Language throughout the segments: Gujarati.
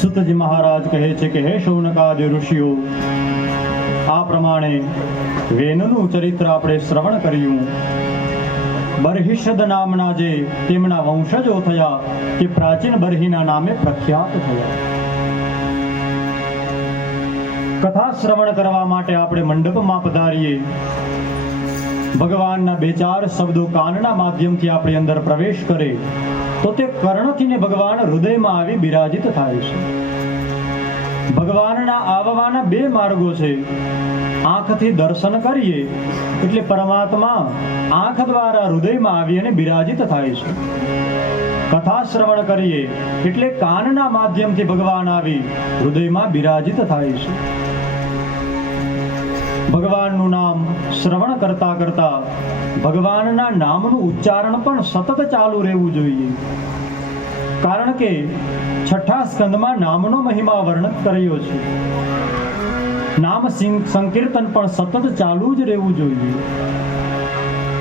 સુતજી મહારાજ કહે છે કે હે શૌનકાદિ ઋષિઓ, આ પ્રમાણે વેનનું ચરિત્ર આપણે શ્રવણ કર્યું. બરહિષદ નામના જે તેમના વંશજો થયા તે પ્રાચીન બરહીના નામે પ્રખ્યાત થયા. કથા શ્રવણ કરવા માટે આપણે મંડપમાં પધારીએ. ભગવાનના બે ચાર શબ્દો કાનના માધ્યમથી આપણી અંદર પ્રવેશ કરે તો તે કર્ણથી ને ભગવાન હૃદયમાં આવી બિરાજિત થાય છે. ભગવાનના આવવાના બે માર્ગો છે. આંખથી દર્શન કરીએ એટલે પરમાત્મા આંખ દ્વારા હૃદયમાં આવી અને બિરાજિત થાય છે. કથા શ્રવણ કરીએ એટલે કાનના માધ્યમથી ભગવાન આવી હૃદયમાં બિરાજિત થાય છે. ભગવાનનું નામ શ્રવણ કરતા કરતા ભગવાનના નામનું ઉચ્ચારણ પણ સતત ચાલુ રહેવું જોઈએ. કારણ કે છઠ્ઠા સ્કંદમાં નામનો મહિમા વર્ણન કર્યો છે. નામ સંકીર્તન પણ સતત ચાલુ જ રહેવું જોઈએ.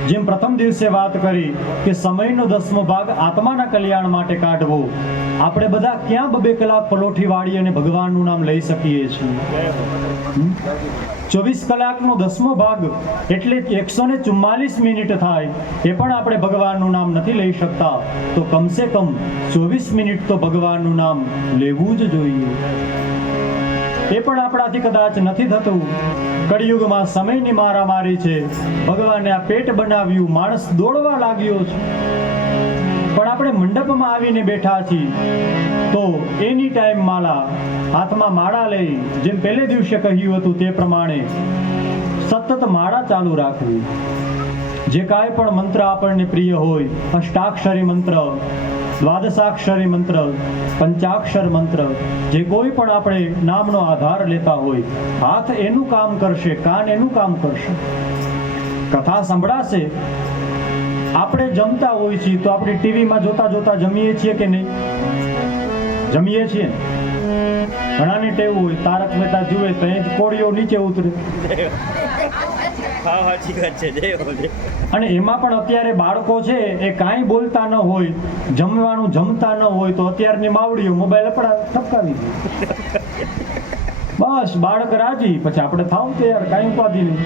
જેમ પ્રથમ દિવસે વાત કરી કે સમયનો 10મો ભાગ આત્માના કલ્યાણ માટે કાઢવો. આપણે બધા ક્યાં 2 કલાક પલોઠી વાળી અને ભગવાનનું નામ લઈ શકીએ છીએ? 24 કલાકનો 10મો ભાગ એટલે 144 મિનિટ થાય એ પણ આપણે ભગવાનનું નામ નથી લઈ શકતા. તો કમસે કમ 24 મિનિટ તો ભગવાનનું નામ લેવું જ જોઈએ. એ પણ આપણાથી કદાચ નથી થતું. કળિયુગમાં સમયની મારામારી છે. ભગવાને આ પેટ બનાવ્યું, માણસ દોડવા લાગ્યો છે. પણ આપણે મંડપમાં આવીને બેઠા છીએ તો એની ટાઈમ માળા, હાથમાં માળા લઈ જેમ પહેલે દિવસે કહ્યું હતું તે પ્રમાણે સતત માળા ચાલુ રાખવી. જે કાંઈ પણ મંત્ર આપણને પ્રિય હોય, અષ્ટાક્ષરી મંત્ર, દ્વાદશાક્ષરી મંત્ર, પંચાક્ષર મંત્ર, જે કોઈ પણ આપણે નામનો આધાર લેતા હોય, હાથ એનું કામ કરશે, કાન એનું કામ કરશે. કથા સંભળાશે. આપણે જમતા હોઈએ છીએ તો આપણે ટીવીમાં જોતા જોતા જમીએ છીએ કે નહીં? જમીએ છીએ. ઘણાની ટેવ હોય તારક મહેતા જુએ તો એ જ કોળીઓ નીચે ઉતરે. અને એમાં પણ અત્યારે બાળકો છે એ કાંઈ બોલતા ન હોય, જમવાનું જમતા ન હોય તો અત્યારની માવડીઓ મોબાઈલ ઠપકાવી દે. બસ બાળક રાજી, પછી આપણે થાવ તૈયાર, કાંઈ ઉપાધિ નહીં.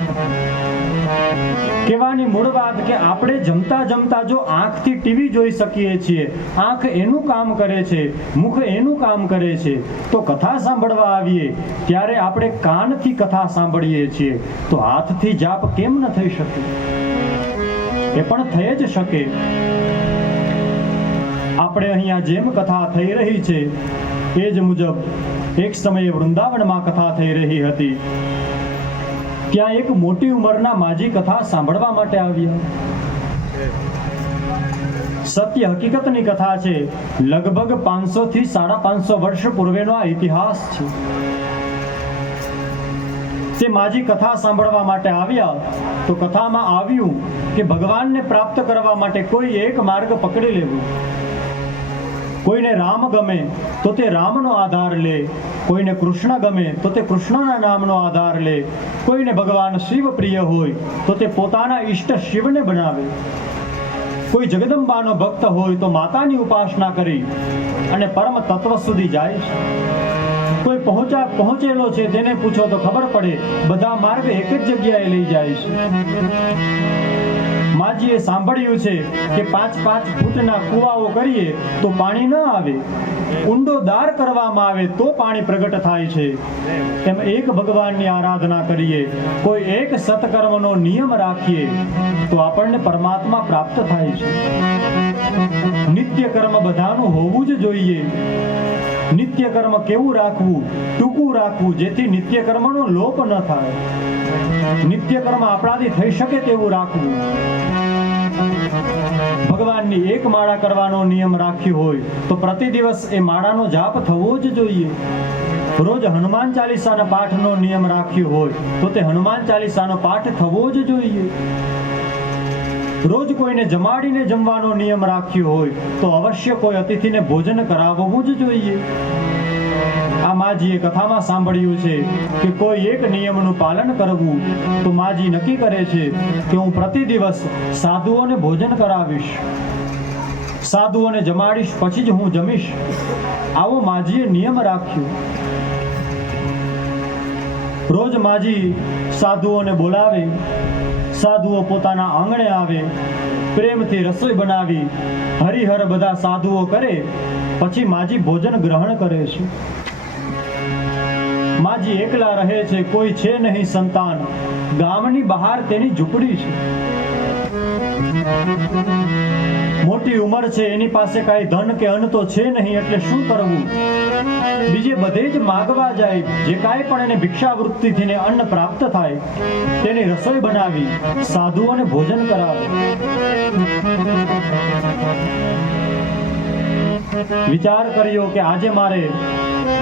કહેવાની મૂળ વાત કે આપણે જમતા જમતા જો આંખથી ટીવી જોઈ શકીએ છીએ, આંખ એનું કામ કરે છે, મુખ એનું કામ કરે છે, તો કથા સાંભળવા આવીએ ત્યારે આપણે કાનથી કથા સાંભળીએ છીએ તો હાથથી જાપ કેમ ન થઈ શકે? એ પણ થઈ જ શકે. આપણે અહીંયા જેમ કથા થઈ રહી છે એ જ મુજબ એક સમયે વૃંદાવનમાં કથા થઈ રહી હતી. ત્યાં એક મોટી ઉંમરના માજી કથા સાંભળવા માટે આવ્યા. સત્ય હકીકતની કથા છે. લગભગ 500 થી 550 વર્ષ પૂર્વેનો આ ઇતિહાસ છે. તે માજી કથા સાંભળવા માટે આવ્યા તો કથામાં આવ્યું કે ભગવાનને પ્રાપ્ત કરવા માટે કોઈ એક માર્ગ પકડી લેવો. કોઈને રામ ગમે તો તે રામનો આધાર લે, કોઈને કૃષ્ણ ગમે તો તે કૃષ્ણના નામનો આધાર લે, કોઈને ભગવાન શિવ પ્રિય હોય તો તે પોતાના ઈષ્ટ શિવને બનાવે, કોઈ જગદંબાનો ભક્ત હોય તો માતાની ઉપાસના કરી અને પરમ તત્વ સુધી જાય છે. કોઈ પહોંચેલો છે તેને પૂછો તો ખબર પડે બધા માર્ગ એક જ જગ્યાએ લઈ જાય છે. માજીએ સાંભળ્યું છે કે 5-5 ફૂટના કુવાઓ કરીએ તો પાણી ન આવે, ઊંડો દાર કરવામાં આવે તો પાણી પ્રગટ થાય છે. એમ એક ભગવાનની આરાધના કરીએ, કોઈ એક સત્કર્મનો નિયમ રાખીએ તો આપણને પરમાત્મા પ્રાપ્ત થાય છે. નિત્ય કર્મ બધાનું હોવું જ જોઈએ. નિત્ય કર્મ કેવું રાખવું? ટૂંકું રાખવું, જેથી નિત્ય કર્મનો લોપ ન થાય. નિત્ય કર્મ આપણાથી થઈ શકે તેવું રાખવું. ભગવાનની એક માળા કરવાનો નિયમ રાખ્યો હોય તો પ્રતિ દિવસ એ માળાનો જાપ થવો જ જોઈએ. રોજ હનુમાન ચાલીસાના પાઠનો નિયમ રાખ્યો હોય તો તે હનુમાન ચાલીસાનો પાઠ થવો જ જોઈએ. રોજ કોઈને જમાડીને જમવાનો નિયમ રાખ્યો હોય તો અવશ્ય કોઈ અતિથિને ભોજન કરાવવું જ જોઈએ. આ માજીએ કથામાં સાંભળ્યું છે કે કોઈ એક નિયમનું પાલન કરવું, તો માજી નક્કી કરે છે કે હું પ્રતિ દિવસ સાધુઓને ભોજન કરાવીશ, સાધુઓને જમાડીશ, પછી જ હું જમીશ. આવો માજીએ નિયમ રાખ્યો. રોજ માજી સાધુઓને બોલાવે, સાધુઓ પોતાના આંગણે આવે, પ્રેમથી રસોઈ બનાવી હરિહર બધા સાધુઓ કરે, પછી માજી ભોજન ગ્રહણ કરે છે. માજી એકલા રહે છે, કોઈ છે નહીં સંતાન. ગામની બહાર તેની ઝૂંપડી છે. મોટી ઉંમર છે, એની પાસે કાંઈ ધન કે અન્ન તો છે નહીં, એટલે શું કરવું? બીજે બધે જ માગવા જાય. જે કાંઈ પણ એને ભિક્ષાવૃત્તિથી અન્ન પ્રાપ્ત થાય તેની રસોઈ બનાવી સાધુઓને ભોજન કરાવે. વિચાર કર્યો કે આજે મારે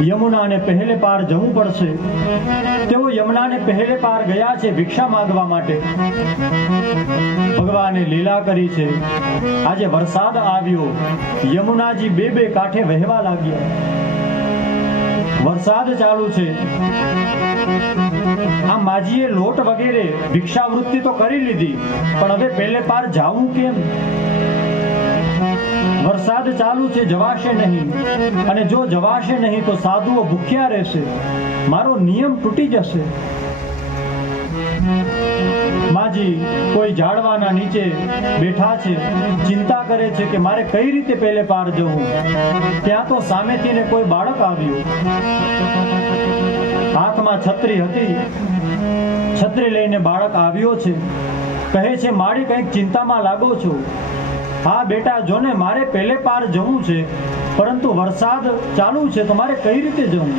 યમુનાને પહેલે પાર જવું પડશે. તેઓ યમુનાને પહેલે પાર ગયા છે ભિક્ષા માંગવા માટે. ભગવાને લીલા કરી છે. આજે વરસાદ આવ્યો, યમુનાજી બે કાંઠે વહેવા લાગ્યા. વરસાદ ચાલુ છે. આ માજીએ લોટ વગેરે ભિક્ષાવૃત્તિ તો કરી લીધી, પણ હવે પહેલે પાર જાવું કેમ? વરસાદ ચાલુ છે, જવાશે નહીં, અને જો જવાશે નહીં તો સાધુઓ ભૂખ્યા રહેશે, મારો નિયમ તૂટી જશે. માજી કોઈ ઝાડવાના નીચે બેઠા છે, ચિંતા કરે છે કે મારે કઈ રીતે પહેલે પાર જવું. ત્યાં તો સામેથી કોઈ બાળક આવ્યું. હાથમાં છત્રી હતી. છત્રી લઈને બાળક આવ્યો છે. કહે છે, મારી કંઈક ચિંતામાં લાગો છો? હા બેટા, જોને મારે પહેલે પાર જવું છે, પરંતુ વરસાદ ચાલુ છે, તો મારે કઈ રીતે જવું?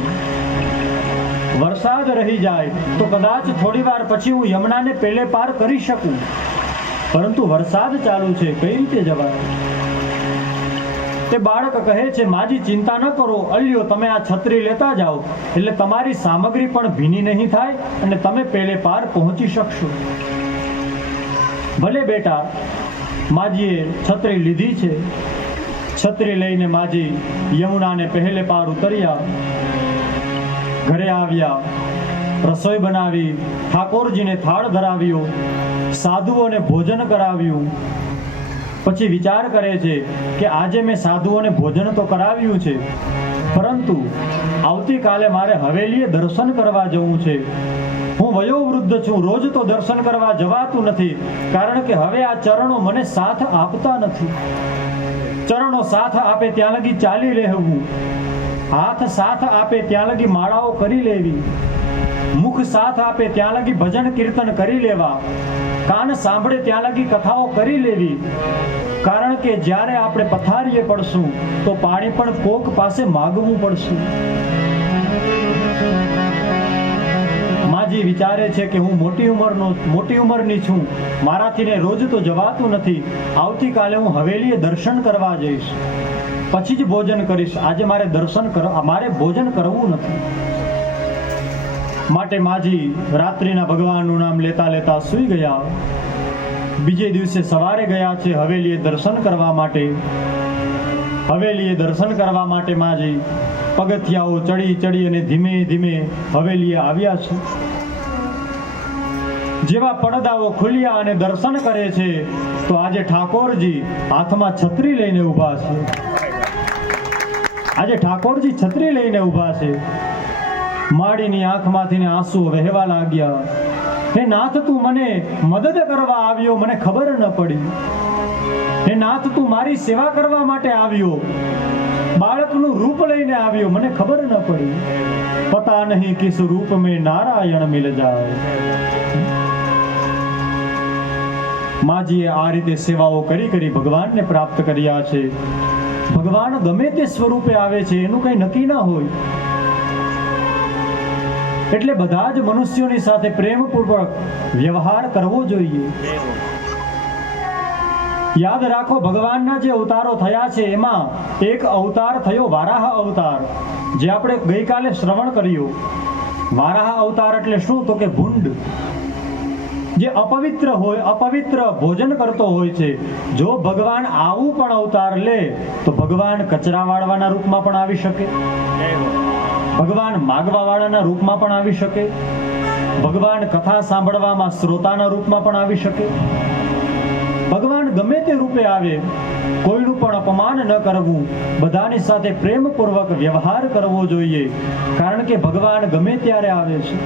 વરસાદ રહી જાય તો કદાચ થોડી વાર પછી હું યમુનાને પહેલે પાર કરી શકું, પરંતુ વરસાદ ચાલુ છે, કઈ રીતે જવાય? તે બાળક કહે છે, માજી ચિંતા ન કરો, અલ્યો તમે આ છત્રી લેતા જાઓ, એટલે તમારી સામગ્રી પણ ભીની નહીં થાય અને તમે પહેલે પાર પહોંચી શકશો. ભલે બેટા. માજીએ છત્રી લીધી છે. છત્રી લઈને માજી યમુનાને પહેલે પાર ઉતર્યા. ઘરે આવ્યા, રસોઈ બનાવી, ઠાકોરજીને થાળ ધરાવ્યો, સાધુઓને ભોજન કરાવ્યું. પછી વિચાર કરે છે કે આજે મેં સાધુઓને ભોજન તો કરાવ્યું છે, પરંતુ આવતીકાલે મારે હવેલીએ દર્શન કરવા જવું છે. હું વયોવૃદ્ધ છું, રોજ તો દર્શન કરવા જવાતું નથી, કારણ કે હવે આ ચરણો મને સાથ આપતા નથી. ચરણો સાથ આપે ત્યાં લગી ચાલી રહેવું, હાથ સાથ આપે ત્યાં લગી માળાઓ કરી લેવી, મુખ સાથ આપે ત્યાં લગી ભજન કીર્તન કરી લેવા, કાન સાંભળે ત્યાં લગી કથાઓ કરી લેવી. કારણ કે જ્યારે આપણે પથારીએ પડશું તો પાણી પણ કોક પાસે માગવું પડશે. માજી વિચારે છે કે હું મોટી ઉંમરની છું, મારાથી રોજ તો જવાતું નથી. આવતીકાલે હું હવેલીએ દર્શન કરવા જઈશ, પછી જ ભોજન કરીશ. આજે મારે ભોજન કરવું નથી. માટે માજી રાત્રિના ભગવાનનું નામ લેતા લેતા સૂઈ ગયા. બીજે દિવસે સવારે ગયા છે હવેલીએ દર્શન કરવા માટે. હવેલીએ દર્શન કરવા માટે માજી પગથિયાઓ ચડી અને ધીમે ધીમે હવેલીએ આવ્યા છે. જેવા પડદાઓ ખુલ્યા અને દર્શન કરે છે તો આજે ઠાકોરજી હાથમાં છત્રી લઈને ઊભા છે. આજે ઠાકોરજી છત્રી લઈને ઊભા છે. માડીની આંખમાંથી આંસુ વહેવા લાગ્યા. હે નાથ, તું મને મદદ કરવા આવ્યો, મને ખબર ન પડી. હે નાથ, તું મારી સેવા કરવા માટે આવ્યો, બાળકનું રૂપ લઈને આવ્યો, મને ખબર ન પડી. પતા નહીં કિસ રૂપ મેં નારાયણ મિલ જાય. માજીએ આ રીતે સેવાઓ કરી ભગવાનને પ્રાપ્ત કર્યા છે. ભગવાન ગમે તે સ્વરૂપે આવે છે, એનું કઈ નક્કી ના હોય. એટલે બધા જ મનુષ્યોની સાથે પ્રેમપૂર્વક વ્યવહાર કરવો જોઈએ. યાદ રાખો, ભગવાનના જે અવતારો થયા છે એમાં એક અવતાર થયો વારાહ અવતાર, જે આપણે ગઈકાલે શ્રવણ કર્યું. વારાહ અવતાર એટલે શું? તો કે ભૂંડ, જે અપવિત્ર હોય, અપવિત્ર ભોજન કરતો હોય છે. જો ભગવાન આવું પણ અવતાર લે તો ભગવાન કચરા વાળવાના રૂપમાં પણ આવી શકે. ભગવાન માગવાવાળાના રૂપમાં પણ આવી શકે, ભગવાન કથા સાંભળવામાં શ્રોતાના રૂપમાં પણ આવી શકે. ભગવાન ગમે તે રૂપે આવે, કોઈનું પણ અપમાન ન કરવું, બધાની સાથે પ્રેમપૂર્વક વ્યવહાર કરવો જોઈએ, કારણ કે ભગવાન ગમે ત્યારે આવે છે.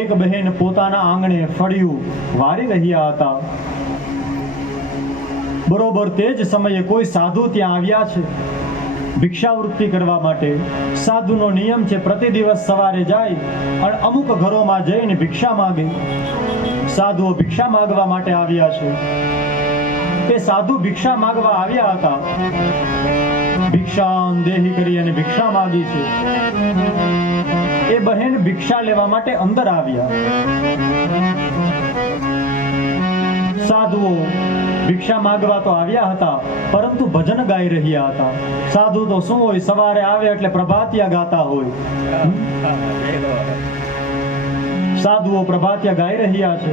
એક બહેન પોતાના આંગણે ફળિયું વારી રહ્યા હતા. બરોબર તે જ સમયે કોઈ સાધુ ત્યાં આવ્યા છે ભિક્ષાવૃત્તિ કરવા માટે. સાધુનો નિયમ છે પ્રતિ દિવસ સવારે જાય અને અમુક ઘરોમાં જઈને ભિક્ષા માંગે. સાધુઓ ભિક્ષા માંગવા માટે આવ્યા છે. એ સાધુ ભિક્ષા માંગવા આવ્યા હતા. ભિક્ષામ દેહી કરી અને ભિક્ષા માંગી છે. એ બહેન ભિક્ષા લેવા માટે અંદર આવ્યા. સાધુઓ ભિક્ષા માંગવા તો આવ્યા હતા, પરંતુ ભજન ગાઈ રહ્યા હતા. સાધુ તો શું હોય, સવારે આવે એટલે પ્રભાતિયા ગાતા હોય. સાધુઓ પ્રભાતિયા ગાઈ રહ્યા છે.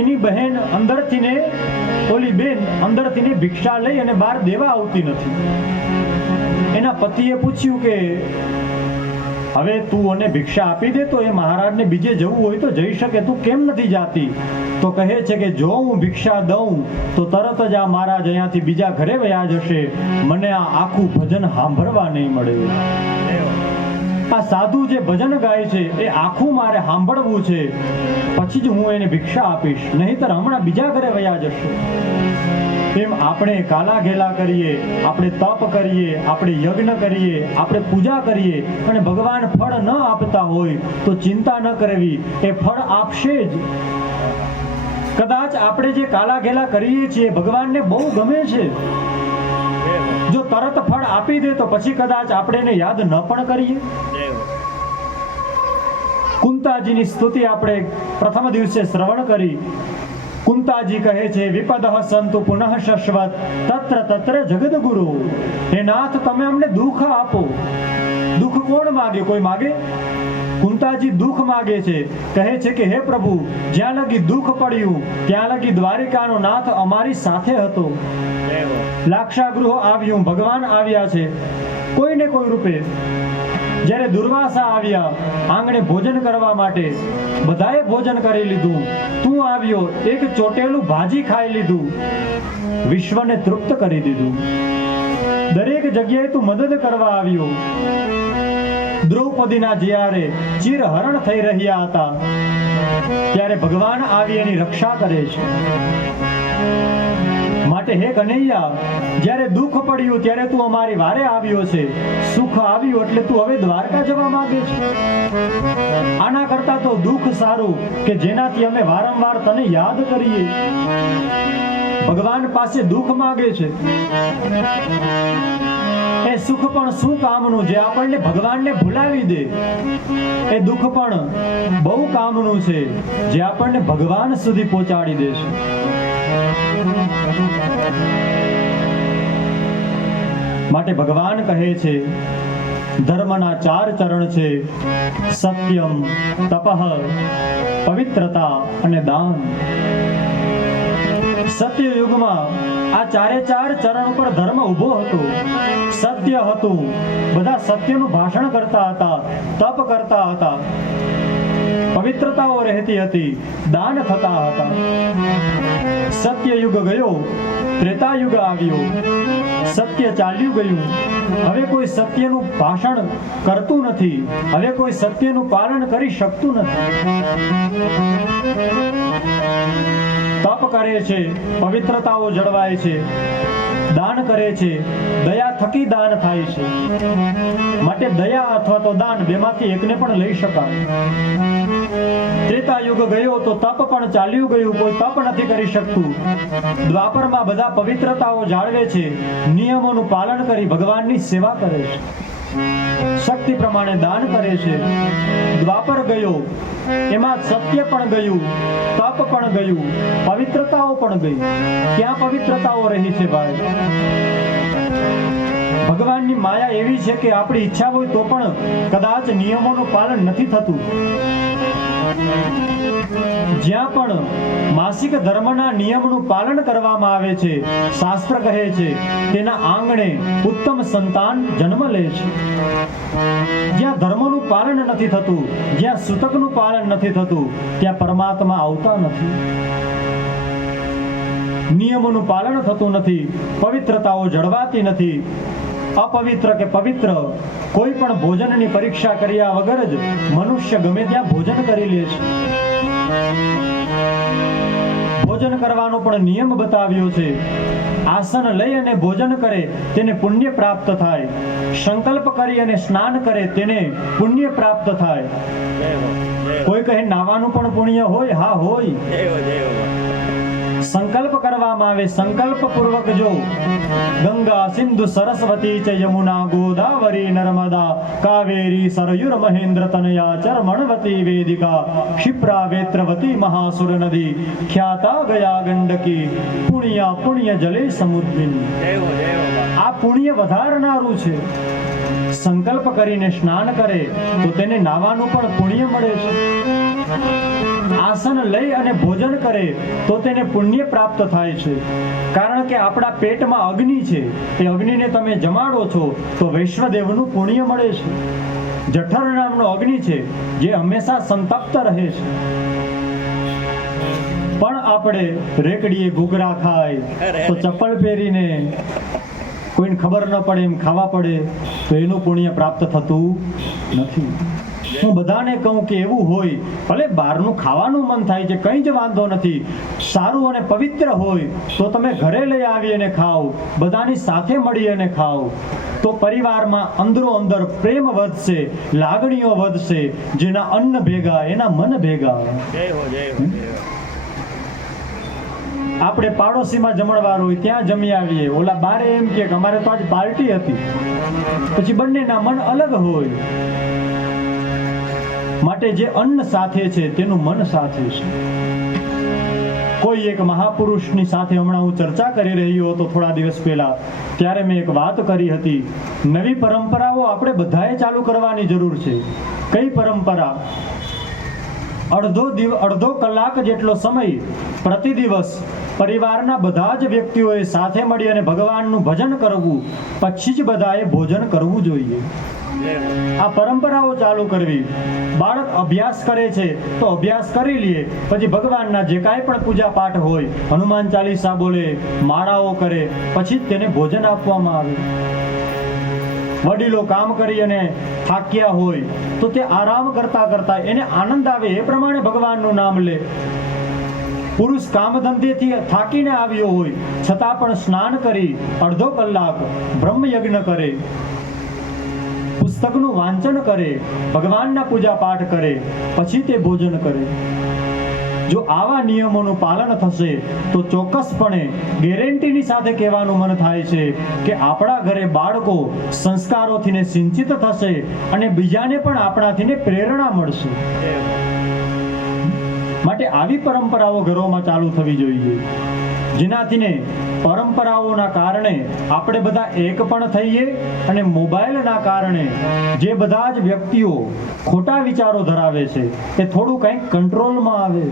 એની બહેન અંદરથી ને ઓલી બેન અંદરથી ને ભિક્ષા લઈ અને બહાર દેવા આવતી નથી. એના પતિએ પૂછ્યું કે હવે તું અને ભિક્ષા આપી દે તો એ મહારાજને બીજે જવું હોય તો જઈ શકે, તું કેમ નથી જાતી? તો કહે છે કે જો હું ભિક્ષા દઉં તો તરત જ આ મહારાજ અહીંયાથી બીજા ઘરે વયા જશે, મને આ આખું ભજન સાંભળવા નહીં મળે. આ સાધુ જે ભજન ગાય છે એ આખું મારે સાંભળવું છે, પછી જ હું એને ભિક્ષા આપીશ, નહીંતર હમણાં બીજા ઘરે વયા જશે. એમ આપણે કાલા ઘેલા કરીએ, આપણે તપ કરીએ, આપણે યજ્ઞ કરીએ, આપણે પૂજા કરીએ અને ભગવાન ફળ ન આપતા હોય તો ચિંતા ન કરવી, એ ફળ આપશે જ. કદાચ આપણે જે કાલા ઘેલા કરીએ છીએ ભગવાનને બહુ ગમે છે. જો તરત ફળ આપી દે તો પછી કદાચ આપણે એને યાદ ન પણ કરીએ. કુંતાજીની સ્તુતિ આપણે પ્રથમ દિવસે શ્રવણ કરી. કુંતાજી કહે છે વિપદઃ સંતુ પુનઃ શશ્વત તત્ર તત્ર જગદગુરુ. હે નાથ, તમે અમને દુઃખ આપો. દુઃખ કોણ માગે? કોઈ માગે? કુંતાજી દુઃખ માગે છે. કહે છે કે હે પ્રભુ, જ્યાં લગી દુઃખ પડ્યું ત્યાં લગી દ્વારિકાનો નાથ અમારી સાથે હતો. લાક્ષાગૃહ આવ્યું, ભગવાન આવ્યા છે કોઈને કોઈ રૂપે. જ્યારે દુર્વાસા આવ્યા આંગણે ભોજન કરવા માટે, બધાએ ભોજન કરી લીધું. તું આવ્યો, એક ચોટેલું ભાજી ખાઈ લીધું, વિશ્વને તૃપ્ત કરી દીધું. દરેક જગ્યાએ તું મદદ કરવા આવ્યો. દ્રૌપદીના જ્યારે ચિરહરણ થઈ રહ્યા હતા ત્યારે ભગવાન આવી એની રક્ષા કરે છે. માટે હે કનૈયા, જ્યારે દુઃખ પડ્યું ત્યારે તું અમારી વારે આવ્યો છે, સુખ આવ્યું એટલે તું હવે દ્વારકા જવા માંગે છે. આના કરતા તો દુઃખ સારું કે જેનાથી અમે વારંવાર તને યાદ કરીએ. ભગવાન પાસે દુઃખ માંગે છે. એ સુખ પણ શું કામનું જે આપણને ભગવાનને ભૂલાવી દે. એ દુઃખ પણ બહુ કામનું છે જે આપણને ભગવાન સુધી પહોંચાડી દે છે. માટે ભગવાન કહે છે ધર્મના 4 ચરણ છે, સત્યમ, તપઃ, પવિત્રતા અને દાન. સત્ય યુગમાં આ 4 ચરણ ઉપર ધર્મ ઉભો હતો. સત્ય હતું, બધા સત્યનું ભાષણ કરતા હતા, તપ કરતા હતા, પવિત્રતાઓ રહેતી હતી, દાન થતા હતા. સત્ય યુગ ગયો, ત્રેતા યુગ આવ્યો, સત્ય ચાલ્યું ગયું. હવે કોઈ સત્યનું ભાષણ કરતું નથી, હવે કોઈ સત્યનું પાલન કરી શકતું નથી. તપ કરે છે, પવિત્રતાઓ જળવાય છે, દાન કરે છે, દયા થકી દાન થાય છે. માટે દયા અથવા તો દાન બેમાંથી એકને પણ લઈ શકાય. ત્રેતા યુગ ગયો તો તપ પણ ચાલ્યું ગયું, કોઈ તપ નથી કરી શકતું. દ્વાપરમાં બધા પવિત્રતાઓ જાળવે છે, નિયમોનું પાલન કરી ભગવાનની સેવા કરે છે, શક્તિ પ્રમાણે દાન કરે છે. દ્વાપર ગયો, એમાં સત્ય પણ ગયું, તપ પણ ગયું, પવિત્રતાઓ પણ ગઈ. ક્યાં પવિત્રતાઓ રહી છે ભાઈ? ભગવાનની માયા એવી છે કે આપણી ઈચ્છા હોય તો પણ કદાચ નિયમોનું પાલન નથી થતું. જ્યાં પણ માસિક ધર્મના નિયમનું પાલન કરવામાં આવે છે, શાસ્ત્ર કહે છે તેના આંગણે ઉત્તમ સંતાન જન્મ લે છે. જ્યાં ધર્મનું પાલન નથી થતું, જ્યાં સૂતકનું પાલન નથી થતું, ત્યાં પરમાત્મા આવતા નથી. નિયમોનું પાલન થતું નથી, પવિત્રતાઓ જળવાતી નથી. અપવિત્ર કે પવિત્ર કોઈ પણ ભોજનની પરીક્ષા કર્યા વગર જ મનુષ્ય ગમે ત્યાં ભોજન કરી લે છે. ભોજન કરવાનો પણ નિયમ બતાવ્યો છે. આસન લઈ અને ભોજન કરે તેને પુણ્ય પ્રાપ્ત થાય. સંકલ્પ કરી અને સ્નાન કરે તેને પુણ્ય પ્રાપ્ત થાય. કોઈ કહે નાવાનું પણ પુણ્ય હોય? હા હોય. સંકલ્પ કરવામાં આવે, સંકલ્પ પૂર્વક જો ગંગા સિંધુ સરસ્વતી ચ યમુના ગોદાવરી નર્મદા કાવેરી સરયુર મહેન્દ્ર તનયા ચર્મણવતી વેદિકા ક્ષિપ્રા વેત્રવતી મહાસુર નદી ખ્યાતા ગયા ગંડકી પુણ્ય પુણ્ય જલે સમુદ્રિની. આ પુણ્ય વધારનારું છે. સંકલ્પ કરીને સ્નાન કરે તો તેને નાવાનું પણ પુણ્ય મળે છે. આસન લઈ અને ભોજન કરે તો તેને પુણ્ય પ્રાપ્ત થાય છે. કારણ કે આપણા પેટમાં અગ્નિ છે, એ અગ્નિને તમે જમાડો છો તો વૈશ્વદેવનું પુણ્ય મળે છે. જઠર નામનો અગ્નિ છે જે હંમેશા સંતપ્ત રહે છે. પણ આપણે રેકડીએ ઘૂઘરા ખાય તો ચપ્પલ પહેરીને કોઈને ખબર ન પડે એમ ખાવા પડે તો એનું પુણ્ય પ્રાપ્ત થતું નથી. હું બધાને કહું કે એવું હોય, ભલે બહારનું ખાવાનું મન થાય છે, કંઈ જ વાંધો નથી. સારું અને પવિત્ર હોય તો તમે ઘરે લઈ આવી અને ખાઓ, બધાની સાથે મળી અને ખાઓ, તો પરિવારમાં અંદરો અંદર પ્રેમ વધશે, લાગણીઓ વધશે. જેના અન્ન ભેગા એના મન ભેગા. આપણે પાડોશીમાં જમણવાર હોય ત્યાં જમી આવીએ, ઓલા બારે એમ કે અમારે તો આજ પાર્ટી હતી, પછી બંનેના મન અલગ હોય. માટે જે અન્ન સાથે છે તેનું મન સાથે છે. કોઈ એક મહાપુરુષની સાથે હમણાં હું ચર્ચા કરી રહ્યો હતો થોડા દિવસ પહેલા, ત્યારે મેં એક વાત કરી હતી. નવી પરંપરાઓ આપણે બધાએ ચાલુ કરવાની જરૂર છે. કઈ પરંપરા? અડધો કલાક જેટલો સમય પ્રતિ દિવસ પરિવારના બધા જ વ્યક્તિઓએ સાથે મળી અને ભગવાનનું ભજન કરવું, પછી જ બધાએ ભોજન કરવું જોઈએ. આ પરંપરાઓ ચાલુ કરવી. બાળક અભ્યાસ કરે છે તો અભ્યાસ કરી લે, પછી ભગવાનના જે કાંઈ પણ પૂજા પાઠ હોય, હનુમાન ચાલીસા બોલે, માળાઓ કરે, પછી જ તેને ભોજન આપવામાં આવે. વડીલો કામ કરી અને થાક્યા હોય તો તે આરામ કરતા કરતા એને આનંદ આવે એ પ્રમાણે ભગવાનનું નામ લે. પુરુષ કામ ધંધેથી થાકીને આવ્યો હોય છતાં પણ સ્નાન કરી અડધો કલાક બ્રહ્મ યજ્ઞ કરે, પુસ્તકનું વાંચન કરે, ભગવાનના પૂજા પાઠ કરે, પછી તે ભોજન કરે. જો આવા નિયમોનું પાલન થશે તો ચોક્કસપણે ગેરંટીની સાથે કહેવાનું મન થાય છે કે આપણા ઘરે બાળકો સંસ્કારોથી સિંચિત થશે અને બીજાને પણ આપણાથી પ્રેરણા મળશે. માટે આવી પરંપરાઓ ઘરોમાં ચાલુ થવી જોઈએ, જેનાથી પરંપરાઓના કારણે આપણે બધા એક પણ થઈએ અને મોબાઈલના કારણે જે બધા જ વ્યક્તિઓ ખોટા વિચારો ધરાવે છે એ થોડું કંઈક કંટ્રોલમાં આવે.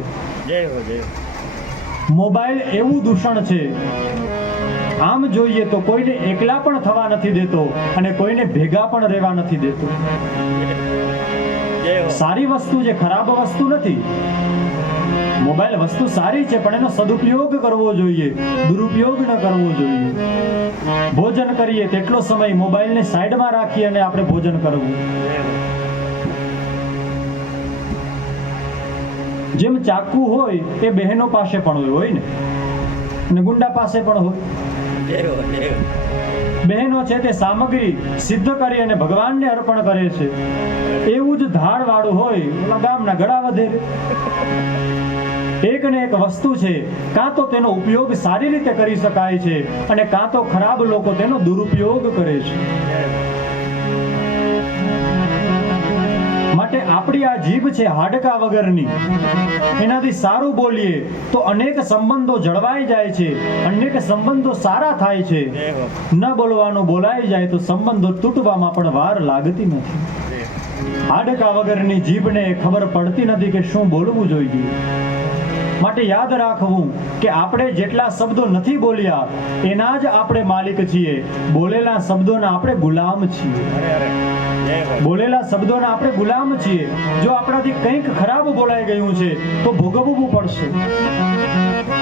મોબાઈલ એવું દૂષણ છે, આમ જોઈએ તો કોઈને એકલા પણ થવા નથી દેતો અને કોઈને ભેગા પણ રહેવા નથી દેતો. સારી વસ્તુ છે, ખરાબ વસ્તુ નથી. મોબાઈલ વસ્તુ સારી છે પણ એનો સદુપયોગ કરવો જોઈએ, દુરુપયોગ ન કરવો જોઈએ. ભોજન કરીએ તેટલો સમય મોબાઈલને સાઈડમાં રાખી અને આપણે ભોજન કરવું. જેમ ચાકુ હોય એ બહેનો પાસે પણ હોય ને, અને ગુંડા પાસે પણ હોય. બહેનો છે તે સામગ્રી સિદ્ધ કરી અને ભગવાનને અર્પણ કરે છે. એવું જ ધાડ વાળું હોય ઓલા ગામના ગળા વધેરે. એક ને એક વસ્તુ છે, કાં તો તેનો ઉપયોગ સારી રીતે કરી શકાય છે અને કાં તો ખરાબ લોકો તેનો દુરુપયોગ કરે છે. માટે આપણી આ જીભ છે હાડકા વગરની, એનાથી સારું બોલીએ તો અનેક સંબંધો જળવાઈ જાય છે, અનેક સંબંધો સારા થાય છે. ન બોલવાનું બોલાઈ જાય તો સંબંધો તૂટવામાં પણ વાર લાગતી નથી. હાડકા વગરની જીભને ખબર પડતી નથી કે શું બોલવું જોઈએ. માટે યાદ રાખવું કે આપણે જેટલા શબ્દો નથી બોલ્યા એના જ આપણે માલિક છીએ. બોલેલા શબ્દોના આપણે ગુલામ છીએ. બોલેલા શબ્દોના આપણે ગુલામ છીએ. જો આપણાથી કંઈક ખરાબ બોલાઈ ગયું છે તો ભોગવવું પડશે.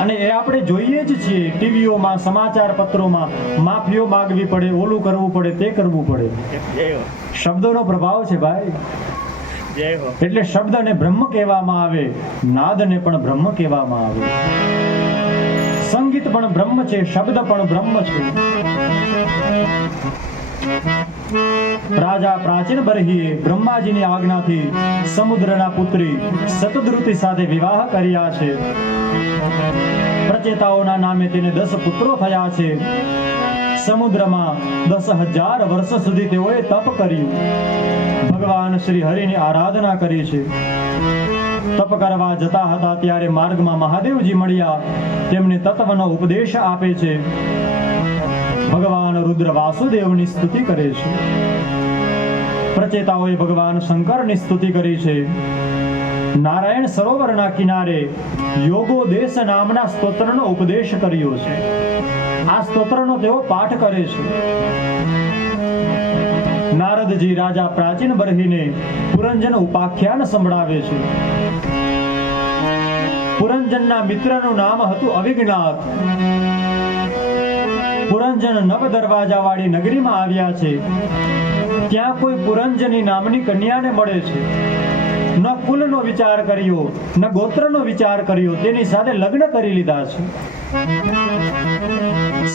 અને એ આપણે જોઈએ જ છીએ. ટીવીઓમાં, સમાચાર પત્રોમાં માફીઓ માંગવી પડે, ઓલું કરવું પડે, તે કરવું પડે. શબ્દોનો પ્રભાવ છે ભાઈ. એટલે શબ્દને બ્રહ્મ કહેવામાં આવે, નાદને પણ બ્રહ્મ કહેવામાં આવે. સંગીત પણ બ્રહ્મ છે, શબ્દ પણ બ્રહ્મ છે. રાજા પ્રાચીન બરહીએ બ્રહ્માજીની આજ્ઞાથી સમુદ્રના પુત્રી સતદ્રુતિ સાથે વિવાહ કર્યા છે. પ્રચેતાઓના નામે તેને 10 પુત્રો થયા છે. સમુદ્રમાં 10,000 વર્ષ સુધી તેઓએ તપ કર્યું. ભગવાન શ્રી હરિની આરાધના કરી છે. તપ કરવા જતા હતા ત્યારે માર્ગમાં મહાદેવજી મળ્યા. તેમને તત્વનો ઉપદેશ આપે છે. ભગવાન રુદ્ર વાસુદેવની સ્તુતિ કરે છે. પ્રચેતાઓએ ભગવાન શંકરની સ્તુતિ કરી છે. નારાયણ સરોવરના કિનારે યોગોદેશ નામના સ્તોત્રનો ઉપદેશ કર્યો છે. આ સ્તોત્રનો તેઓ પાઠ કરે છે. નારદજી રાજા પ્રાચીન બરહીને પુરંજન ઉપાખ્યાન સંભળાવે છે. પુરંજનના મિત્રનું નામ હતું અવિઘ્નાથ. પુરંજન નવ દરવાજા વાળી નગરીમાં આવ્યા છે. ત્યાં કોઈ પુરંજની નામની કન્યાને મળે છે. ન કુલનો વિચાર કર્યો, ન ગોત્રનો વિચાર કર્યો, તેની સાથે લગ્ન કરી લીધા છે.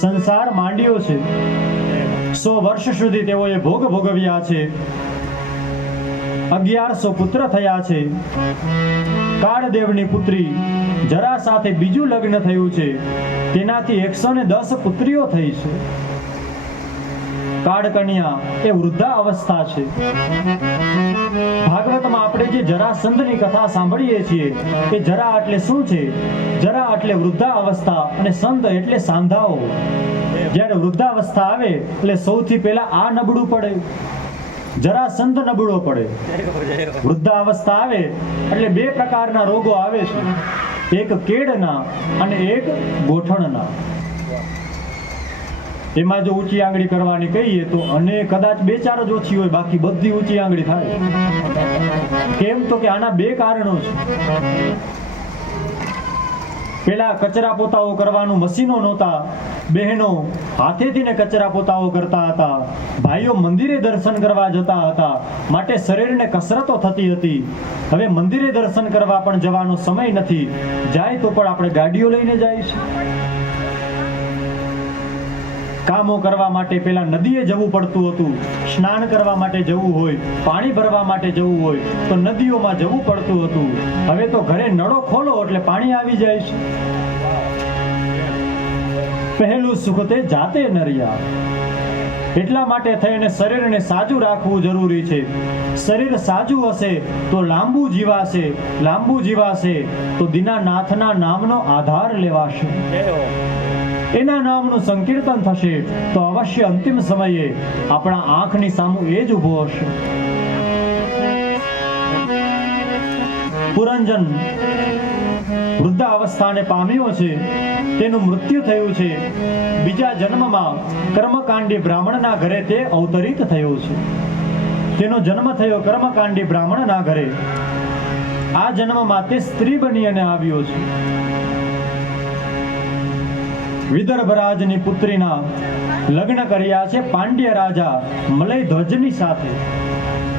સંસાર માંડ્યો છે. 100 વર્ષ સુધી તેઓએ ભોગ ભોગવ્યા છે. 1100 પુત્ર થયા છે. કાળદેવની પુત્રી જરા સાથે બીજું લગ્ન થયું છે. તેનાથી 110 પુત્રીઓ થઈ છે. કાળકન્યા એ વૃદ્ધા અવસ્થા છે. ભાગવતમાં આપણે જે જરાસંધની કથા સાંભળીએ છીએ એ જરા એટલે શું છે? જરા એટલે વૃદ્ધા અવસ્થા અને સંધ એટલે સાંધાઓ. જ્યારે વૃદ્ધાવસ્થા આવે એટલે સૌથી પહેલા આ નબળું પડે. જરાસંધ નબળો પડે. વૃદ્ધાવસ્થા આવે એટલે 2 પ્રકારના રોગો આવે છે. એક કેડના અને એક ગોઠણના. એમાં જો ઊંચી આંગળી કરવાની કહીએ તો અને કદાચ 2-4 જ ઓછી હોય, બાકી બધી ઊંચી આંગળી થાય. કેમ તો કે આના 2 કારણો છે. પેલા કચરા પોતાઓ કરવાનું મશીનો નહોતા. બહેનો હાથેથી ને કચરા પોતાઓ કરતા હતા. ભાઈઓ મંદિરે દર્શન કરવા જતા હતા. માટે શરીરને કસરતો થતી હતી. હવે મંદિરે દર્શન કરવા પણ જવાનો સમય નથી. જાય તો પણ આપણે ગાડીઓ લઈને જાય છે. કામો કરવા માટે પેલા નદીએ જવું પડતું હતું. સ્નાન કરવા માટે જવું હોય, પાણી ભરવા માટે જવું હોય તો નદીઓમાં જવું પડતું હતું. હવે તો ઘરે નળો ખોલો એટલે પાણી આવી જાય છે. પહેલું સુખ તે જાતે નર્યા. એટલા માટે થઈને શરીરને સાજું રાખવું જરૂરી છે. શરીર સાજું હશે તો લાંબુ જીવાશે. લાંબુ જીવાશે તો દીનાનાથના નામનો આધાર લેવાશે. એના નામનું સંકીર્તન થશે તો અવશ્ય અંતિમ સમયે આપણા આંખની સામું એ જ ઊભો હશે. પુરંજન વૃદ્ધાવસ્થાને પામ્યો છે. તેનું મૃત્યુ થયું છે. બીજા જન્મમાં કર્મકાંડી બ્રાહ્મણના ઘરે તે અવતરિત થયો છે. તેનો જન્મ થયો કર્મકાંડી બ્રાહ્મણના ઘરે. આ જન્મમાં તે સ્ત્રી બની અને આવ્યો છે. વિદર્ભરાજની પુત્રીના લગ્ન કર્યા છે પાંડ્ય રાજા મલય ધ્વજની સાથે.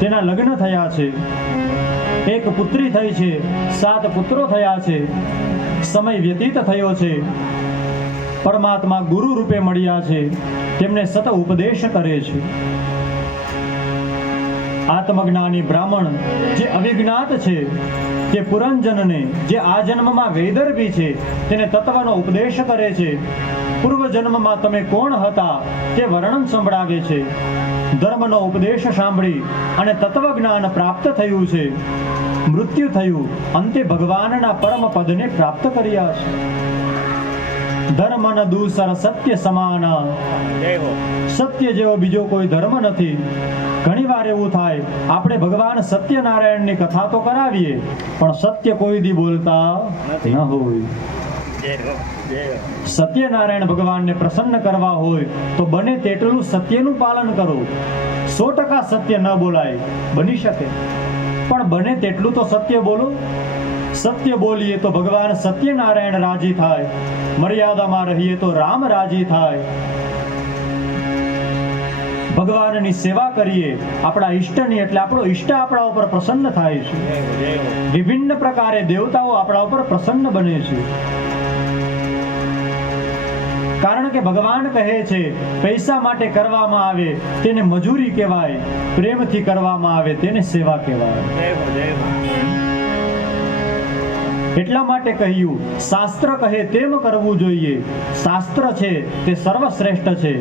તેના લગ્ન થયા છે. 1 પુત્રી થઈ છે. 7 પુત્રો થયા છે. સમય વ્યતીત થયો છે. પરમાત્મા ગુરુ રૂપે મળ્યા છે. તેમને સત ઉપદેશ કરે છે. આત્મજ્ઞાની બ્રાહ્મણ જે અવિજ્ઞાત છે તે પુરંજનને, જે આ જન્મમાં વૈદર્ભી છે, તેને તત્વનો ઉપદેશ કરે છે. પૂર્વ જન્મમાં તમે કોણ હતા તે વર્ણન સંભળાવે છે. ધર્મનો ઉપદેશ સાંભળી અને તત્વજ્ઞાન પ્રાપ્ત થયું છે. મૃત્યુ થયું, અંતે ભગવાનના પરમ પદને પ્રાપ્ત કર્યા છે. ધર્મ ન દૂસર સત્ય સમાન. સત્ય જેવો બીજો કોઈ ધર્મ નથી. ઘણી વાર એવું થાય, આપણે ભગવાન સત્યનારાયણની કથા તો કરાવીએ પણ સત્ય કોઈ દી બોલતા ન હોય. સત્યનારાયણ ભગવાનને પ્રસન્ન કરવા હોય તો બને તેટલું સત્યનું પાલન કરો. 100% સત્ય ન બોલાય, બની શકે, પણ બને તેટલું તો સત્ય બોલો. સત્ય બોલીએ તો ભગવાન સત્યનારાયણ રાજી થાય, મર્યાદામાં રહીએ તો રામ રાજી થાય. ભગવાનની સેવા કરીએ આપણા ઈષ્ટની, એટલે આપણો ઈષ્ટ આપણા ઉપર પ્રસન્ન થાય છે. વિભિન્ન પ્રકારે દેવતાઓ આપણા ઉપર પ્રસન્ન બને છે. કારણ કે ભગવાન કહે છે, પૈસા માટે કરવામાં આવે તેને મજૂરી કહેવાય, પ્રેમથી કરવામાં આવે તેને સેવા કહેવાય. એટલા માટે કહ્યું, શાસ્ત્ર કહે તેમ કરવું જોઈએ. શાસ્ત્ર છે તે સર્વશ્રેષ્ઠ છે,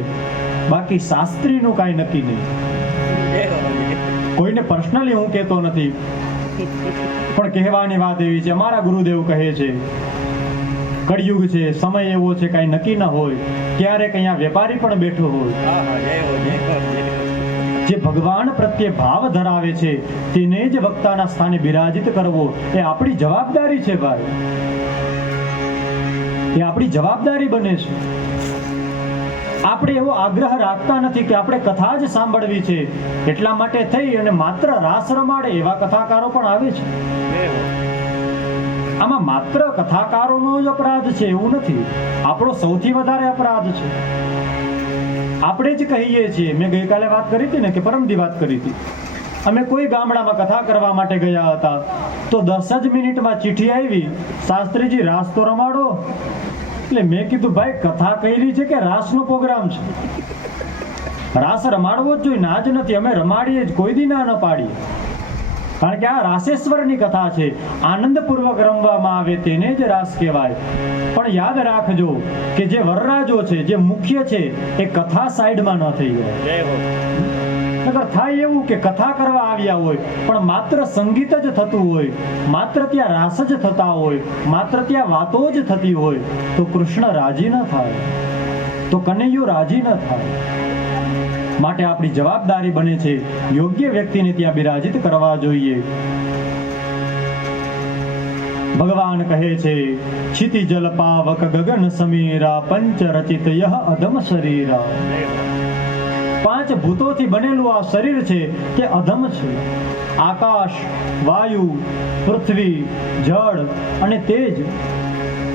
બાકી શાસ્ત્રીનું કાંઈ નક્કી નહીં. કોઈને પર્સનલી હું કહેતો નથી, પણ કહેવાની વાત એવી છે, અમારા ગુરુદેવ કહે છે, કળિયુગ છે, સમય એવો છે, કાંઈ નક્કી ન હોય, ક્યારેક અહીંયા વેપારી પણ બેઠો હોય. જે ભગવાન પ્રત્યે ભાવ ધરાવે છે તેને જ વક્તાના સ્થાને બિરાજિત કરવો એ આપણી જવાબદારી છે ભાઈ. એ આપણી જવાબદારી બને છે. આપણે એવો આગ્રહ રાખતા નથી કે આપણે કથા જ સાંભળવી છે, એટલા માટે થઈ અને માત્ર રાસ રમાડે એવા કથાકારો પણ આવે છે. આમાં માત્ર કથાકારોનો જ અપરાધ છે એવું નથી, આપણો સૌથી વધારે અપરાધ છે. આપણે જ કહીએ છીએ, મેં ગઈકાલે વાત કરી હતી ને કે પરમદી વાત કરી હતી, અમે કોઈ ગામડામાં કથા કરવા માટે ગયા હતા તો 10 જ મિનિટમાં ચિઠ્ઠી આવી, શાસ્ત્રીજી રાસ તો રમાડો. એટલે મેં કીધું, ભાઈ કથા કરી છે કે રાસનો પ્રોગ્રામ છે? રાસ રમાડવો જ જોઈએ, ના જ નથી, અમે રમાડીએ જ, કોઈ દી ના ન પાડીએ. કારણ કે આ રાસેશ્વરની કથા છે, આનંદપૂર્વક રમવામાં આવે તેને જ રાસ કહેવાય. પણ યાદ રાખજો કે જે વરરાજો છે, જે મુખ્ય છે, એ કથા સાઈડમાં ન થઈ જાય. નકર થાય એવું કે કથા કરવા આવ્યા હોય પણ માત્ર સંગીત જ થતું હોય, માત્ર ત્યાં રાસ જ થતા હોય, માત્ર ત્યાં વાતો જ થતી હોય, તો કૃષ્ણ રાજી ન થાય, તો કનૈયો રાજી ન થાય. માટે આપણી જવાબદારી બને છે યોગ્ય વ્યક્તિને ત્યાં બિરાજિત કરવા જોઈએ. ભગવાન કહે છે, क्षिति जल पावक गगन समीरा पंच रचित यह अधम शरीरा. 5 ભૂતોથી બનેલું આ શરીર છે તે અધમ છે. આકાશ, વાયુ, પૃથ્વી, જળ અને તેજ,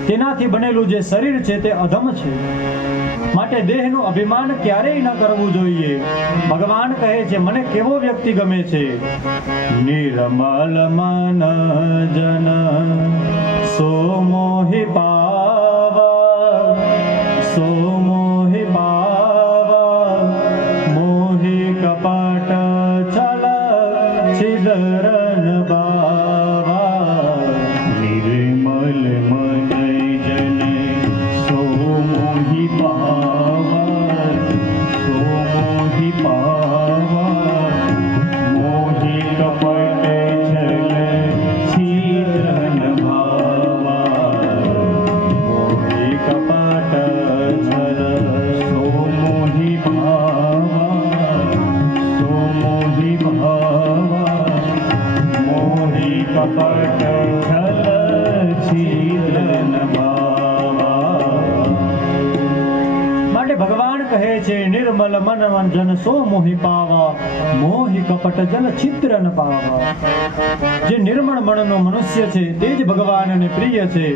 તેનાથી બનેલું જે શરીર છે તે અધમ છે. માટે દેહનું અભિમાન ક્યારેય ન કરવું જોઈએ. ભગવાન કહે છે, મને કેવો વ્યક્તિ ગમે છે? નિર્મલ મન જન સો મોહિ પાવા, સો મોહિ પાવા, મોહિ કપટ છલ છિદ્રન બાવા. નિર્મલ મન જન સો મોહિ પાવા, સો મોહિ પાવા, મોહિ કપટ છલ છિદ્રન બાવા. મોહિ કપટ છલ સો મોહિ પાવા, સો મોહિ ભાવા, મોહિ કપટ છલ છિદ્રન બાવા. માટે ભગવાન કહે છે, નિર્મલ મન જન સો મોહિ પાવા, મોહિ કપટ જલ છિદ્ર ન પાવા. જે નિર્મળ મનનો મનુષ્ય છે તે જ ભગવાનને પ્રિય છે.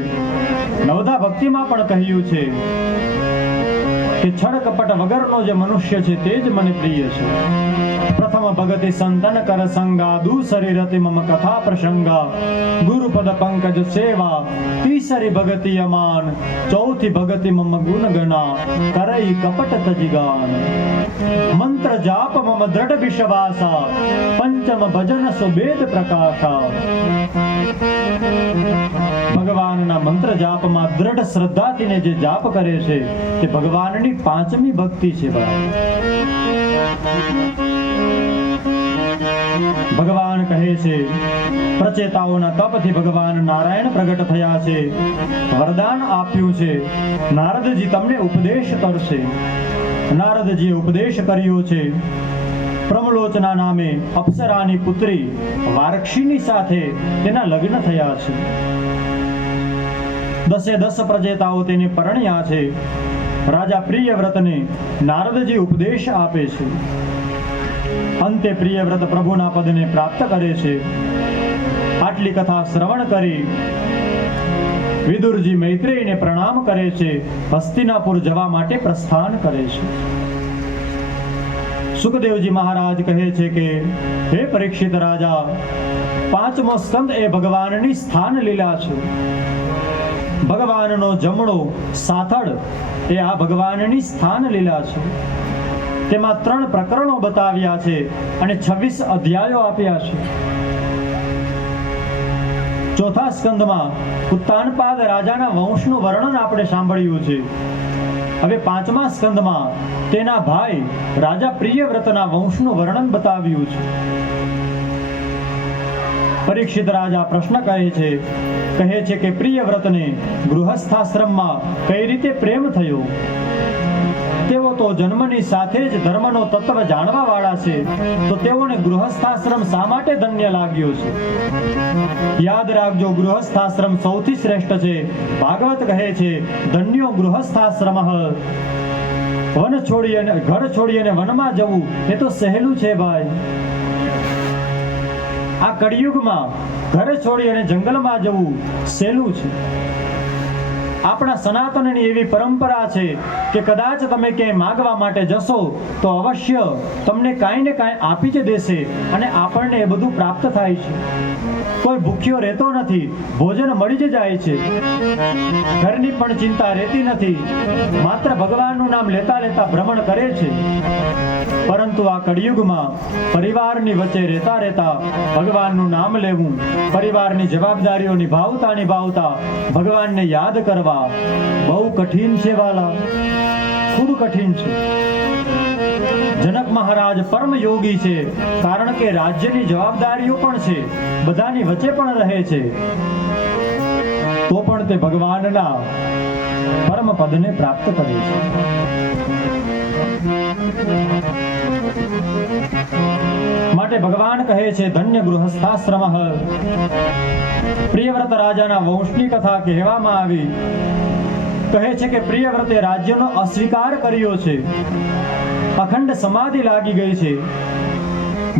નવધા ભક્તિમાં પણ કહ્યું છે કે છળ કપટ વગરનો જે મનુષ્ય છે તે જ મને પ્રિય છે. પ્રથમ ભગતિ સંતન કર સંગા, દૂસરી રતિ મમ કથા પ્રસંગા, ગુરુપદ પંકજ સેવા, તીસરી ભગતિ અમાન, ચૌથી ભગતિ મમ ગુણ ગણા, કરઈ કપટ તજિગાન. મંત્ર જાપ મમ દ્રઢ વિશ્વાસા, પંચમ ભજન સુભેદ પ્રકાશા. ભગવાનના મંત્ર જાપમાં દ્રઢ શ્રદ્ધાથી જે જાપ કરે છે તે ભગવાનની 5મી ભક્તિ છે. ભગવાન કહે છે, પ્રચેતાઓના તપથી ભગવાન નારાયણ પ્રગટ થયા છે, વરદાન આપ્યું છે, નારદજી તમને ઉપદેશ કરશે. નારદજીએ ઉપદેશ કર્યો છે પ્રમલોચના નામે અપ્સરાની પુત્રી વારક્ષીની સાથે તેના લગ્ન થયા છે. 10 પ્રજેતાઓ તેને પરણ્યા છે. રાજા પ્રિયવ્રતને નારદજી ઉપદેશ આપે છે. અંતે પ્રિયવ્રત પ્રભુના પદને પ્રાપ્ત કરે છે. આટલી કથા શ્રવણ કરી વિદુરજી મૈત્રેયને પ્રણામ કરે છે. હસ્તિનાપુર જવા માટે પ્રસ્થાન કરે છે. સુખદેવજી મહારાજ કહે છે કે હે પરીક્ષિત રાજા, 5મો સ્કંદ એ ભગવાનની સ્થાન લીલા છે. ભગવાનનો જમણો સાથળ એ આ ભગવાનની સ્થાન લીલા છે. તેમાં 3 પ્રકરણો બતાવ્યા છે અને 26 અધ્યાયો આપ્યા છે. ચોથા સ્કંદમાં ઉત્તાનપાદ રાજાના વંશનું વર્ણન આપણે સાંભળ્યું છે. હવે 5મા સ્કંદમાં તેના ભાઈ રાજા પ્રિયવ્રતના વંશનું વર્ણન બતાવ્યું છે. પરીક્ષિત રાજા પ્રશ્ન કહે છે કે પ્રિયવ્રતને ગૃહસ્થાશ્રમમાં કઈ રીતે પ્રેમ થયો? તેઓ તો જન્મની સાથે જ ધર્મનો તત્વ જાણવા વાળા છે, તો તેઓને ગૃહસ્થાશ્રમ શા માટે ધન્ય લાગ્યો છે? યાદ રાખજો, ગૃહસ્થાશ્રમ સૌથી શ્રેષ્ઠ છે. ભાગવત કહે છે, ધન્યો ગૃહસ્થાશ્રમ. વન છોડી અને ઘર છોડી અને વનમાં જવું એ તો સહેલું છે ભાઈ. આ કળિયુગમાં ઘર છોડી અને જંગલમાં જવું સહેલું છે. આપણા સનાતનની એવી પરંપરા છે કે કદાચ તમે ક્યાંય માગવા માટે જશો તો અવશ્ય તમને કાંઈ ને કાંઈ આપી જ દેશે અને આપણને એ બધું પ્રાપ્ત થાય છે. કોઈ ભૂખ્યો રહેતો નથી, ભોજન મળી જ જાય છે. ઘરની પણ ચિંતા રહેતી નથી. માત્ર ભગવાનનું નામ લેતા લેતા ભ્રમણ કરે છે. પરંતુ આ કળિયુગમાં પરિવારની વચ્ચે રહેતા રહેતા ભગવાનનું નામ લેવું, પરિવારની જવાબદારીઓ નિભાવતા ભગવાનને યાદ કરવા બહુ કઠિન છે વાલા, ખૂબ કઠિન છે. જનક મહારાજ પરમ યોગી છે, કારણ કે રાજ્યની જવાબદારીઓ પણ છે, બધાની વચ્ચે પણ રહે છે, તો પણ તે ભગવાનના પરમ પદને પ્રાપ્ત કરે છે. માટે ભગવાન કહે છે, ધન્ય ગૃહસ્થાશ્રમ. પ્રિયવ્રત રાજાના વંશની કથા કહેવામાં આવી. કહે છે કે પ્રિયવ્રતે રાજ્યનો અસ્વીકાર કર્યો છે. અખંડ સમાધિ લાગી ગઈ છે.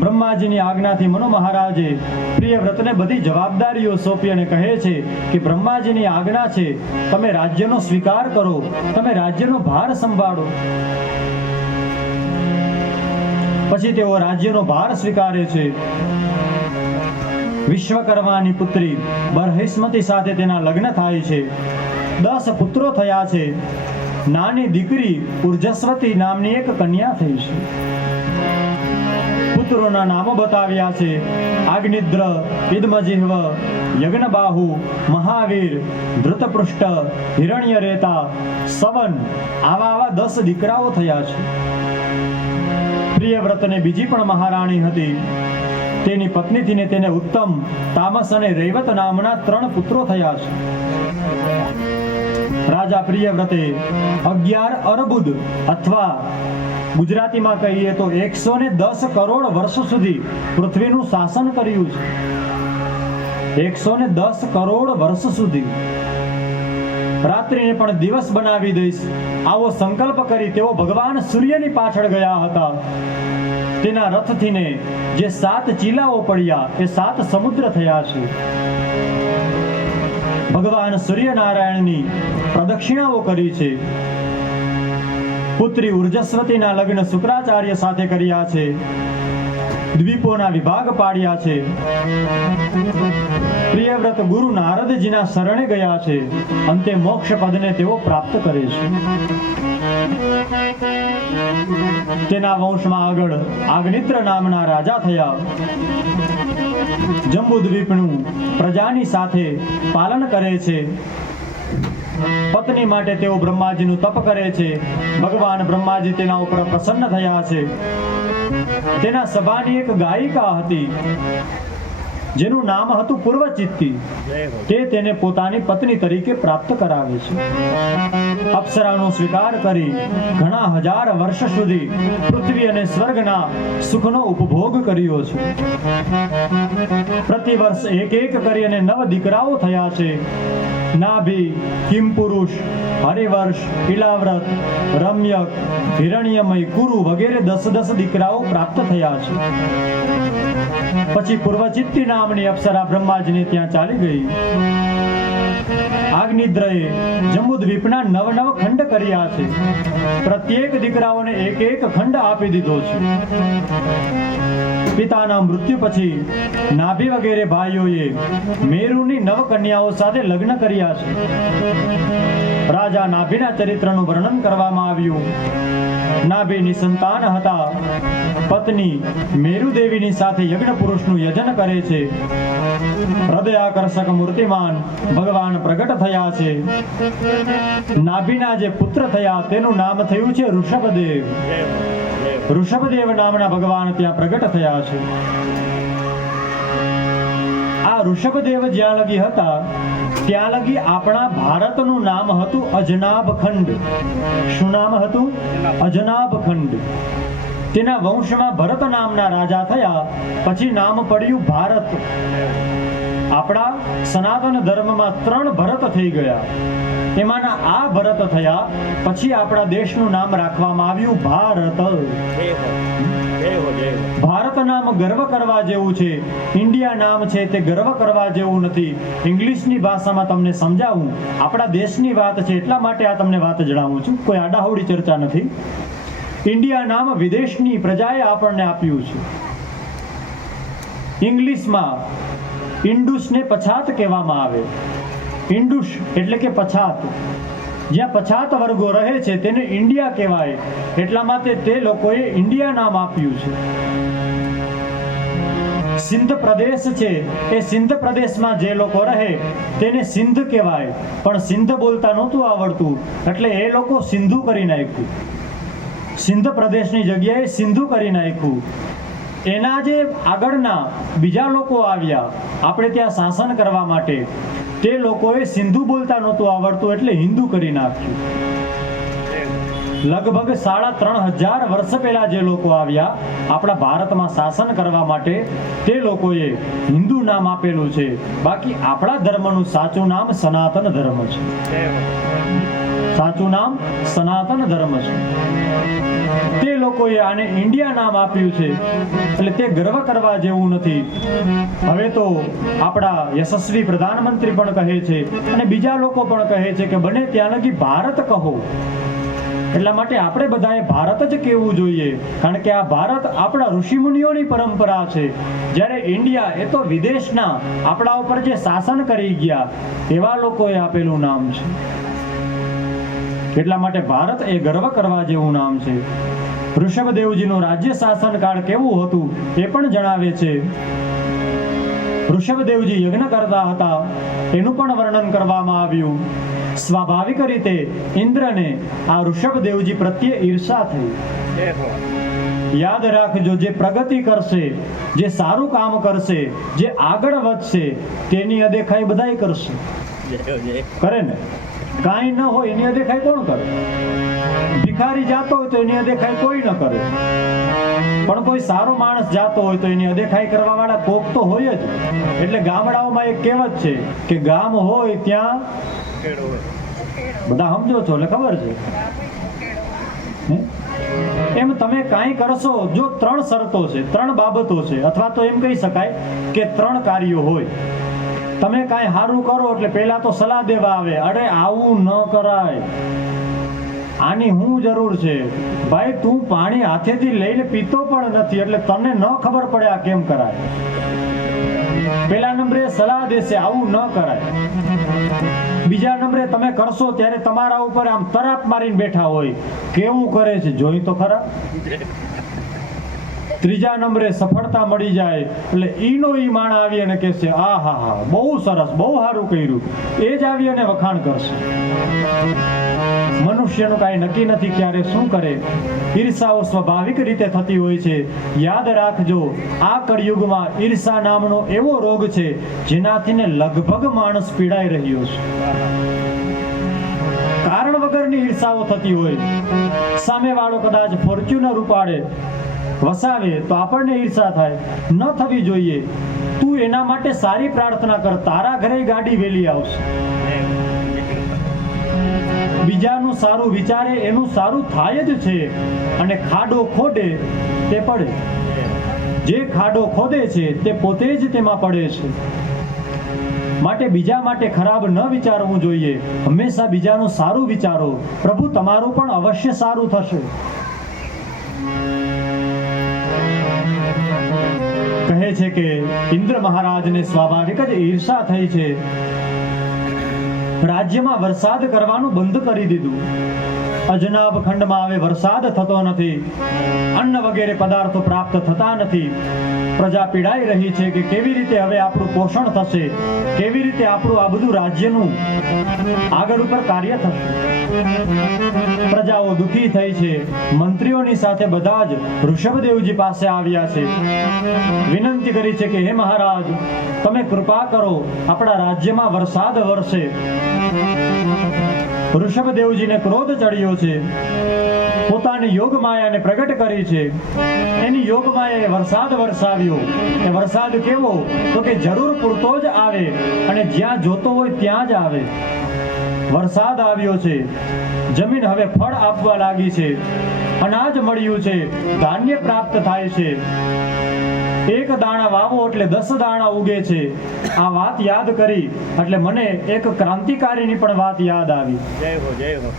બ્રહ્માજીની આજ્ઞાથી મનુ મહારાજે પ્રિયવ્રતને બધી જવાબદારીઓ સોંપી અને કહે છે કે બ્રહ્માજીની આજ્ઞા છે, તમે રાજ્યનો સ્વીકાર કરો, તમે રાજ્યનો ભાર સંભાળો. પછી તેઓ રાજ્યનો ભાર સ્વીકારે છે. વિશ્વકર્માની પુત્રી બરહિસ્મતી સાથે તેના લગ્ન થાય છે. 10 પુત્રો થયા છે. નાની દીકરી ઉર્જસ્વતી નામની એક કન્યા થઈ છે. પુત્રોના નામો બતાવ્યા છે: આગ્નિદ્ર, ઇદમજિહ્વ, યજ્ઞબાહુ, મહાવીર, ધૃતપૃષ્ઠ, હિરણ્યરેતા, સવન. આવા 10 દીકરાઓ થયા છે. પ્રિયવ્રતને બીજી પણ મહારાણી હતી. તેની પત્નીથીને તેને ઉત્તમ, તામસ અને રૈવત નામના 3 પુત્રો થયા છે. રાજા પ્રિયવ્રતે 11 અર્બુદ અથવા ગુજરાતીમાં કહીએ તો 110 કરોડ વર્ષ સુધી પૃથ્વીનું શાસન કર્યું છે. 110 કરોડ વર્ષ સુધી. રાત્રિને પણ દિવસ બનાવી દઈશ, આવો સંકલ્પ કરી તેઓ ભગવાન સૂર્યની પાછળ ગયા હતા. તેના રથથીને જે 7 ચીલાઓ પડ્યા એ 7 સમુદ્ર થયા છે. ભગવાન સૂર્યનારાયણની પ્રદક્ષિણાઓ કરી છે. પુત્રી ઉર્જસ્વતીના લગ્ન શુક્રાચાર્ય સાથે કર્યા છે. દ્વીપોના વિભાગ પાડ્યા છે. પ્રિયવ્રત ગુરુ નારદજીના શરણે ગયા છે. અંતે મોક્ષ પદને તેઓ પ્રાપ્ત કરે છે. તેના વંશમાં આગળ આગ્નિદ્ર નામના રાજા થયા. જંબુદ્વીપનું પ્રજાની સાથે પાલન કરે છે. પત્ની માટે તેઓ બ્રહ્માજીનું તપ કરે છે. ભગવાન બ્રહ્માજી તેના ઉપર પ્રસન્ન થયા છે. તેના સભાની એક ગાયિકા હતી. જેનું નામ હતું પૂર્વચિત્તી, તે તેને પોતાની પત્ની તરીકે પ્રાપ્ત કરાવે છે. અપ્સરાનો સ્વીકાર કરી ઘણા હજાર વર્ષ સુધી પૃથ્વી અને સ્વર્ગના સુખનો ઉપભોગ કર્યો છે. પ્રતિવર્ષ એક કરી અને 9 દીકરાઓ થયા છે. નાભી, કિમપુરુષ, હરિવર્ષ, ઇલાવ્રત, રમ્યક, હિરણ્યમય, કુરુ વગેરે 10 દીકરાઓ પ્રાપ્ત થયા છે. પછી પૂર્વચિત્તી નામની અપ્સરા બ્રહ્માજીને ત્યાં ચાલી ગઈ. આગ્નિદ્રએ જંબુદ્વીપના 9 ખંડ કર્યા છે. પ્રત્યેક દીકરાઓને એક ખંડ આપી દીધો છે. પિતાના મૃત્યુ પછી નાભી વગેરે ભાઈઓએ મેરુની 9 કન્યાઓ સાથે લગ્ન કર્યા છે. રાજા નાભીના ચરિત્રનું વર્ણન કરવામાં આવ્યું. નાભી નિસંતાન હતા. પત્ની મેરુદેવીની સાથે યજ્ઞ પુરુષનું યજન કરે છે. હૃદયાકર્ષક મૂર્તિમાન ભગવાન પ્રગટ થયા છે. નાભીના જે પુત્ર થયા તેનું નામ થયું છે ઋષભદેવ. ઋષભદેવ નામના ભગવાન ત્યાં પ્રગટ થયા છે. આ ઋષભદેવ જ્યાં લગી હતા ત્યાં લગી આપણા ભારતનું નામ હતું અજનાબ ખંડ. શું નામ હતું? અજનાબ ખંડ. તેના વંશમાં ભરત નામના રાજા થયા. પછી નામ પડ્યું ભારત. આપણા સનાતન ધર્મમાં 3 ભરત થઈ ગયા. એમાંના આ ભરત થયા પછી આપણા દેશનું નામ રાખવામાં આવ્યું ભારત. ભારત નામ ગર્વ કરવા જેવું છે. ઇન્ડિયા નામ છે તે ગર્વ કરવા જેવું નથી. ઇંગ્લિશની ભાષામાં તમને સમજાવું. આપણા દેશની વાત છે એટલા માટે આ તમને વાત જણાવું છું. કોઈ આડાહવડી ચર્ચા નથી. ઇન્ડિયા નામ વિદેશની પ્રજાએ આપણને આપ્યું છે. ઇંગ્લિશમાં ઇન્ડુસને પછાત કહેવામાં આવે. ઇન્ડુસ એટલે કે પછાત. જ્યાં પછાત વર્ગો રહે છે તેને ઇન્ડિયા કહેવાય. એટલા માટે તે લોકોએ ઇન્ડિયા નામ આપ્યું છે. સિંધ પ્રદેશ છે એ સિંધ પ્રદેશમાં જે લોકો રહે તેને સિંધ કહેવાય. પણ સિંધ બોલતા નહોતું આવડતું એટલે એ લોકો સિંધુ કરી નાખ્યું. સિંધ પ્રદેશની જગ્યાએ સિંધુ કરી નાખ્યું. એના જે આગળના બીજા લોકો આવ્યા આપણે ત્યાં શાસન કરવા માટે, તે લોકોએ સિંધુ બોલતા નહોતું આવડતું એટલે હિન્દુ કરી નાખ્યું. લગભગ 3500 વર્ષ પહેલા જે લોકો આવ્યા આપણા ભારતમાં શાસન કરવા માટે તે લોકોએ હિન્દુ નામ આપેલું છે. બાકી આપણા ધર્મનું સાચું નામ સનાતન ધર્મ છે. સાચું નામ સનાતન ધર્મ છે. તે લોકોએ આને ઇન્ડિયા નામ આપ્યું છે એટલે તે ગર્વ કરવા જેવું નથી. હવે તો આપણા યશસ્વી પ્રધાનમંત્રી પણ કહે છે અને બીજા લોકો પણ કહે છે કે બને ત્યાં લગી ભારત કહો. એટલા માટે આપણે બધાએ ભારત જ કહેવું જોઈએ. કારણ કે આ ભારત આપણા ઋષિમુનિઓની પરંપરા છે. જ્યારે ઇન્ડિયા એ તો વિદેશના આપણા ઉપર જે શાસન કરી ગયા એવા લોકોએ આપેલું નામ છે. એટલા માટે ભારત એ ગર્વ કરવા જેવું નામ છે. ઋષભદેવજીનું રાજ્ય શાસન કાળ કેવું હતું એ પણ જણાવે છે. ઋષભદેવજી યજ્ઞ કરતા હતા એનું પણ વર્ણન કરવામાં આવ્યું. સ્વાભાવિક રીતે ઇન્દ્રને આ ઋષભદેવજી પ્રત્યે ઈર્ષા થઈ. યાદ રાખજો, જે પ્રગતિ કરશે, જે સારું કામ કરશે, જે આગળ વધશે તેની અદેખાઈ બધાય કરશે. કરે ને? કાંઈ ન હોય એની અદેખાઈ કોણ કરે? ભિખારી જાતો હોય તો એની અદેખાઈ કોઈ ન કરે. પણ કોઈ સારો માણસ જાતો હોય તો એની અદેખાઈ કરવા વાળા કોક તો હોય જ. એટલે ગામડાઓમાં એક કહેવત છે કે ગામ હોય ત્યાં બધા સમજો છો એટલે ખબર છે. એમ તમે કાંઈ કરશો, જો 3 શરતો છે, 3 બાબતો છે, અથવા તો એમ કહી શકાય કે 3 કાર્યો હોય. તમે કાંઈ સારું કરો એટલે પહેલા તો સલાહ દેવા આવે, અરે આવું ન કરાય, આની શું જરૂર છે ભાઈ, તું પાણી હાથેથી લઈને પીતો પણ નથી એટલે તને ન ખબર પડે આ કેમ કરાય. પહેલા નંબરે સલાહ દેશે આવું ન કરાય. બીજા નંબરે તમે કરશો ત્યારે તમારા ઉપર આમ તરાપ મારીને બેઠા હોય, કેવું કરે છે જોઈ તો ખરા. ત્રીજા નંબરે સફળતા મળી જાય એટલે ઈનો ઈ માણ આવી અને કહેશે આ હા બહુ સરસ, બહુ સારું કર્યું, એ જ આવી અને વખાણ કરશે. મનુષ્યનું કાંઈ નક્કી નથી ક્યારે શું કરે. ઈર્ષાઓ સ્વાભાવિક રીતે થતી હોય છે. યાદ રાખજો, આ કળિયુગમાં ઈર્ષા નામનો એવો રોગ છે જેનાથી ને લગભગ માણસ પીડાઈ રહ્યો છે. કારણ વગરની ઈર્ષાઓ થતી હોય. સામે વાળો કદાચ ફોર્ચ્યુનર ઉપાડે, વસાવે તો આપણને ઈર્ષા થાય. ન થવી જોઈએ. તું એના માટે સારી પ્રાર્થના કર, તારા ઘરે ગાડી વેલી આવશે. બીજાનું સારું વિચારે એનું સારું થાય જ છે. અને ખાડો ખોદે તે પડે. જે ખાડો ખોદે છે તે પોતે જ તેમાં પડે છે. માટે બીજા માટે ખરાબ ન વિચારવું જોઈએ. હંમેશા બીજાનું સારું વિચારો. પ્રભુ તમારું પણ અવશ્ય સારું થશે. કહે છે કે ઇન્દ્ર મહારાજને સ્વાભાવિક જ ઈર્ષા થઈ છે. રાજ્યમાં વરસાદ કરવાનું બંધ કરી દીધું. અજનાબ ખંડમાં હવે વરસાદ થતો નથી. અન્ન વગેરે પદાર્થો પ્રાપ્ત થતા નથી. પ્રજા પીડાઈ રહી છે કે કેવી રીતે હવે આપણું પોષણ થશે, કેવી રીતે આપણું આ બધું રાજ્યનું આગળ ઉપર કાર્ય થશે. પ્રજાઓ દુઃખી થઈ છે. મંત્રીઓની સાથે બધા જ ઋષભદેવજી પાસે આવ્યા છે. વિનંતી કરી છે કે હે મહારાજ, તમે કૃપા કરો, આપણા રાજ્યમાં વરસાદ વરસે. ઋષભદેવજીને ક્રોધ ચડ્યો છે. પોતાની યોગ માયાને પ્રગટ કરી છે. એની યોગ માયાએ વરસાદ વરસાવ્યો. એ વરસાદ કેવો? તો કે જરૂર પૂરતો જ આવે અને જ્યાં જોતો હોય ત્યાં જ આવે. વરસાદ આવ્યો છે. જમીન હવે ફળ આપવા લાગી છે. અનાજ મળ્યું છે. ધાન્ય પ્રાપ્ત થાય છે. એક દાણા વાવો એટલે 10 દાણા ઉગે છે. આ વાત યાદ કરી એટલે મને એક ક્રાંતિકારીની પણ વાત યાદ આવી. જય હો, જય હો.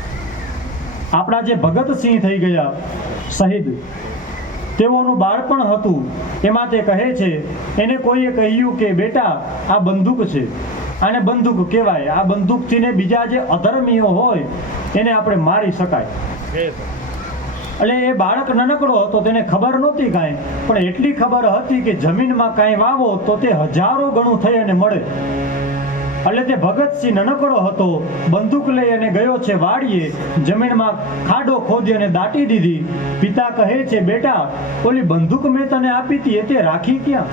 આપણા જે ભગતસિંહ થઈ ગયા શહીદ, તેઓનું બાળપણ હતું. એમાં તે કહે છે, એને કોઈએ કહ્યું કે બેટા આ બંદૂક છે, આને બંદૂક કહેવાય. આ બંદૂકથી ને બીજા જે અધર્મીઓ હોય એને આપણે મારી શકાય. એટલે એ બાળક નાનકડો હતો, તેને ખબર નહોતી કાંઈ, પણ એટલી ખબર હતી કે જમીનમાં કાંઈ વાવો તો તે હજારો ગણું થઈ અને મળે. એટલે તે ભગતસિંહ નાનકડો હતો, બંદૂક લઈ અને ગયો છે વાડીએ. જમીનમાં ખાડો ખોદી અને દાટી દીધી. પિતા કહે છે, બેટા ઓલી બંદૂક મેં તને આપી હતી, એ તે રાખી ક્યાં?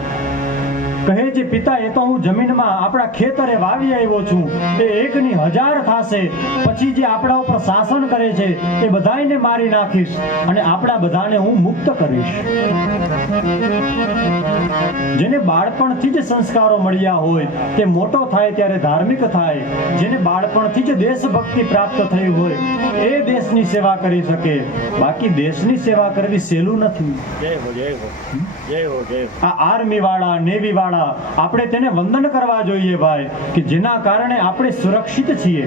કહે છે, પિતા એ તો હું જમીનમાં આપણા ખેતરે વાવી આવ્યો છું. એ 1,000 થશે. પછી જે આપણા ઉપર શાસન કરે છે એ બધાને મારી નાખીશ અને આપણા બધાને હું મુક્ત કરીશ. જેને બાળપણથી જ સંસ્કારો મળ્યા હોય તે મોટો થાય ત્યારે ધાર્મિક થાય. જેને બાળપણથી જ દેશભક્તિ પ્રાપ્ત થઈ હોય એ દેશની સેવા કરી શકે. બાકી દેશની સેવા કરવી સહેલું નથી. જય હો, જય હો, જય હો, જય હો. આ આર્મી વાળા, નેવી વાળા, આપણે તેને વંદન કરવા જોઈએ ભાઈ, કે જેના કારણે આપણે સુરક્ષિત છીએ,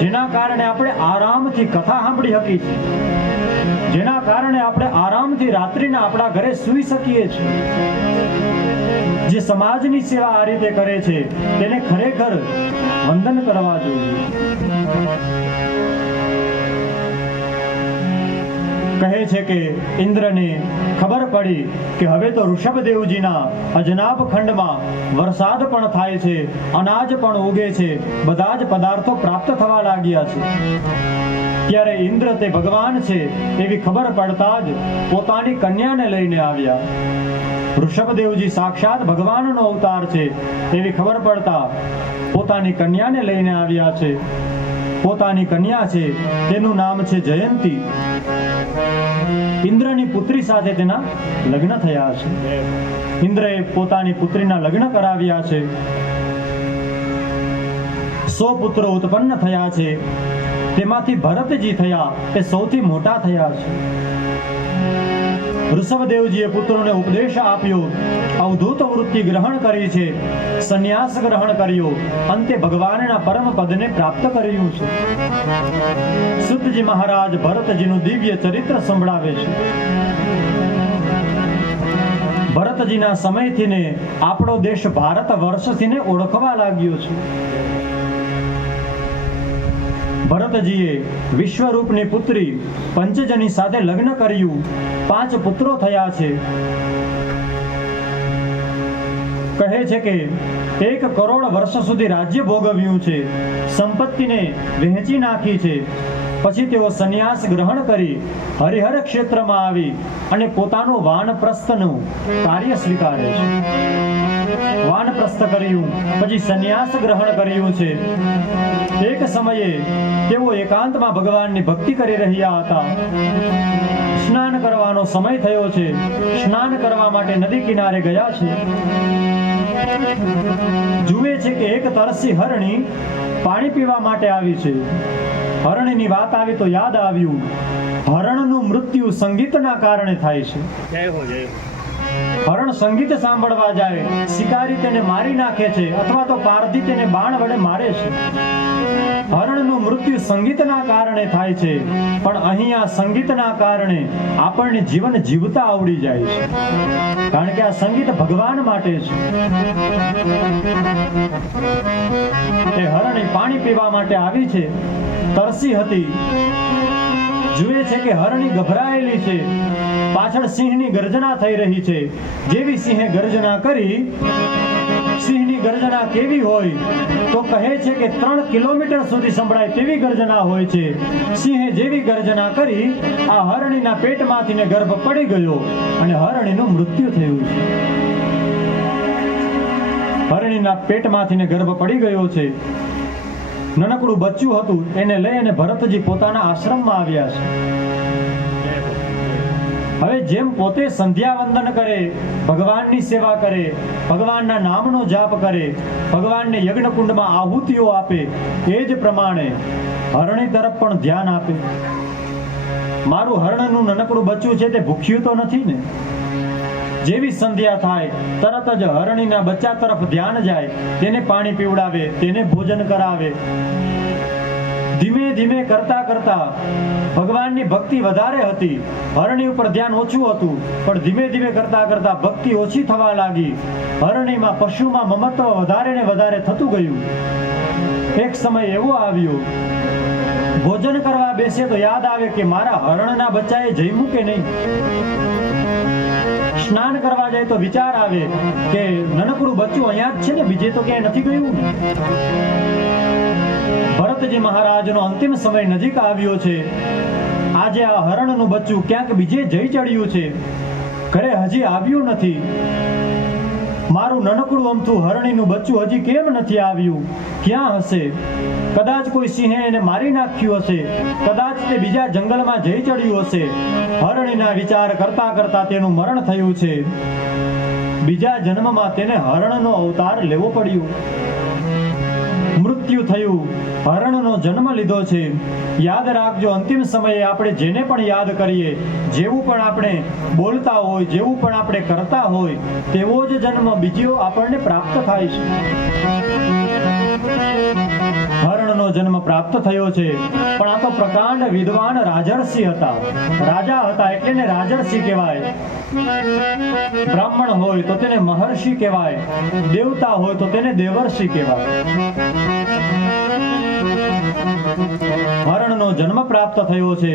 જેના કારણે આપણે આરામથી કથા સાંભળી શકીએ છીએ, જેના કારણે આપણે આરામથી રાત્રિના આપણા ઘરે સૂઈ શકીએ છીએ. જે સમાજની સેવા આ રીતે કરે છે તેને ખરેખર વંદન કરવા જોઈએ. કહે છે કે ઇન્દ્રને ખબર પડી કે હવે તો ઋષભદેવજીના અજનાબ ખંડમાં વરસાદ પણ થાય છે, અનાજ પણ ઉગે છે, બધા જ પદાર્થો પ્રાપ્ત થવા લાગ્યા છે. ત્યારે ઇન્દ્ર તે ભગવાન છે એવી ખબર પડતા જ પોતાની કન્યાને લઈને આવ્યા. ઋષભદેવજી સાક્ષાત ભગવાનનો અવતાર છે એવી ખબર પડતા પોતાની કન્યાને લઈને આવ્યા છે. પોતાની કન્યા છે તેનું નામ છે જયંતી. ઇન્દ્રની પુત્રી સાથે તેના લગ્ન થયા છે. ઇન્દ્રએ પોતાની પુત્રીના લગ્ન કરાવ્યા છે. 100 પુત્રો ઉત્પન્ન થયા છે. તેમાંથી ભરતજી થયા તે સૌથી મોટા થયા છે. ઋષભદેવજીએ પુત્રોને ઉપદેશ આપ્યો, અવધૂત વૃત્તિ ગ્રહણ કરી છે, સંન્યાસ ગ્રહણ કર્યો, અંતે ભગવાનના પરમ પદને પ્રાપ્ત કર્યું છે. સુતજી મહારાજ ભરતજીનું દિવ્ય ચરિત્ર સંભળાવે છે. ભરતજીના સમયથી ને આપણો દેશ ભારત વર્ષથી ને ઓળખવા લાગ્યો છે. ભરતજીએ વિશ્વરૂપની પુત્રી પંચજની સાથે લગ્ન કર્યું. 5 પુત્રો થયા છે. કહે છે કે 1 કરોડ વર્ષ સુધી રાજ્ય ભોગવ્યું છે, સંપત્તિને વહેંચી નાખી છે. પછી તેઓ સંન્યાસ ગ્રહણ કરી હરિહર ક્ષેત્રમાં આવી અને પોતાનું વાનપ્રસ્થનું કાર્ય સ્વીકારે છે. વાનપ્રસ્થ કર્યું, પછી સંન્યાસ ગ્રહણ કર્યું છે. એક સમયે તેઓ એકાંતમાં ભગવાનની ભક્તિ કરી રહ્યા હતા. સ્નાન કરવાનો સમય થયો છે. સ્નાન કરવા માટે નદી કિનારે ગયા છે. જુએ છે કે એક તરસી હરણી પાણી પીવા માટે આવી છે. હરણીની વાત આવી તો યાદ આવ્યું, હરણનું મૃત્યુ સંગીતના કારણે થાય છે. જય હો જય હો. હરણ સંગીત સાંભળવા જાય, શિકારી તેને મારી નાખે છે અથવા તો પારધી તેને બાણ વડે મારે છે. હરણનું મૃત્યુ સંગીતના કારણે થાય છે, પણ અહીંયા સંગીતના કારણે આપણને જીવન જીવતા આવડી જાય છે, કારણ કે આ સંગીત ભગવાન માટે છે. તે હરણી પાણી પીવા માટે આવી છે, તરસી હતી. જુએ છે કે હરણી ગભરાયેલી છે, પાછળ સિંહની ગર્જના થઈ રહી છે. જેવી સિંહે ગર્જના કરી, સિંહની ગર્જના કેવી હોય તો કહે છે કે 3 કિલોમીટર સુધી સંભળાય તેવી ગર્જના હોય છે. સિંહે જેવી ગર્જના કરી, આ હરણીના પેટમાંથી ને ગર્ભ પડી ગયો અને હરણીનું મૃત્યુ થયું છે. હરણીના પેટમાંથી ને ગર્ભ પડી ગયો છે. નાનકડું બચ્ચું હતું, એને લઈ અને ભરતજી પોતાના આશ્રમમાં આવ્યા છે. હવે જેમ પોતે સંધ્યા વંદન કરે, ભગવાનની સેવા કરે, ભગવાનના નામનો જાપ કરે, ભગવાનને યજ્ઞકુંડમાં આહુતિઓ આપે, એ જ પ્રમાણે હરણી તરફ પણ ધ્યાન આપે. મારું હરણનું નાનકડું બચ્ચું છે તે ભૂખ્યું તો નથી ને? જેવી સંધ્યા થાય તરત જ હરણીના બચ્ચા તરફ ધ્યાન જાય, તેને પાણી પીવડાવે, તેને ભોજન કરાવે. ધીમે ધીમે કરતા કરતા ભગવાનની ભક્તિ વધારે હતી, હરણી ઉપર ધ્યાન ઓછું હતું, પણ ધીમે ધીમે કરતા કરતા ભક્તિ ઓછી થવા લાગી. હરણીમાં પશુમાં મમત્વ વધારે ને વધારે થતું ગયું. એક સમય એવો આવ્યો, ભોજન કરવા બેસે તો યાદ આવે કે મારા હરણના બચ્ચાએ જમ્યું કે નહીં. સ્નાન કરવા જાય તો વિચાર આવે કે નાનકડું બચ્ચું અહીંયા જ છે ને, બીજે તો ક્યાંય નથી ગયું. ભરતજી મહારાજનો અંતિમ સમય નજીક આવ્યો છે. આજે આ હરણનું બચ્ચું ક્યાંક બીજે જઈ ચડ્યું છે, ઘરે હજી આવ્યું નથી. મારું નાનકડું અમથું હરણીનું બચ્ચું હજી કેમ નથી આવ્યું? ક્યાં હશે? કદાચ કોઈ સિંહે એને મારી નાખ્યું હશે, કદાચ તે બીજા જંગલમાં જઈ ચડ્યું હશે. હરણીના વિચાર કરતા કરતા તેનું મરણ થયું છે. બીજા જન્મમાં તેને હરણનો અવતાર લેવો પડ્યો. મૃત્યુ થયું, હરણનો જન્મ લીધો છે. યાદ રાખજો, અંતિમ સમયે આપણે જેને પણ યાદ કરીએ, જેવું પણ આપણે બોલતા હોય, જેવું પણ આપણે કરતા હોય, તેવો જ જન્મ બીજો આપણને પ્રાપ્ત થાય છે. હરણનો જન્મ પ્રાપ્ત થયો છે, પણ આ તો પ્રકાંડ વિદ્વાન રાજર્ષિ હતા. રાજા હતા એટલે ને રાજર્ષિ કહેવાય. બ્રાહ્મણ હોય તો તેને મહર્ષિ કહેવાય, દેવતા હોય તો તેને દેવર્ષિ કહેવાય. હરણનો જન્મ પ્રાપ્ત થયો છે,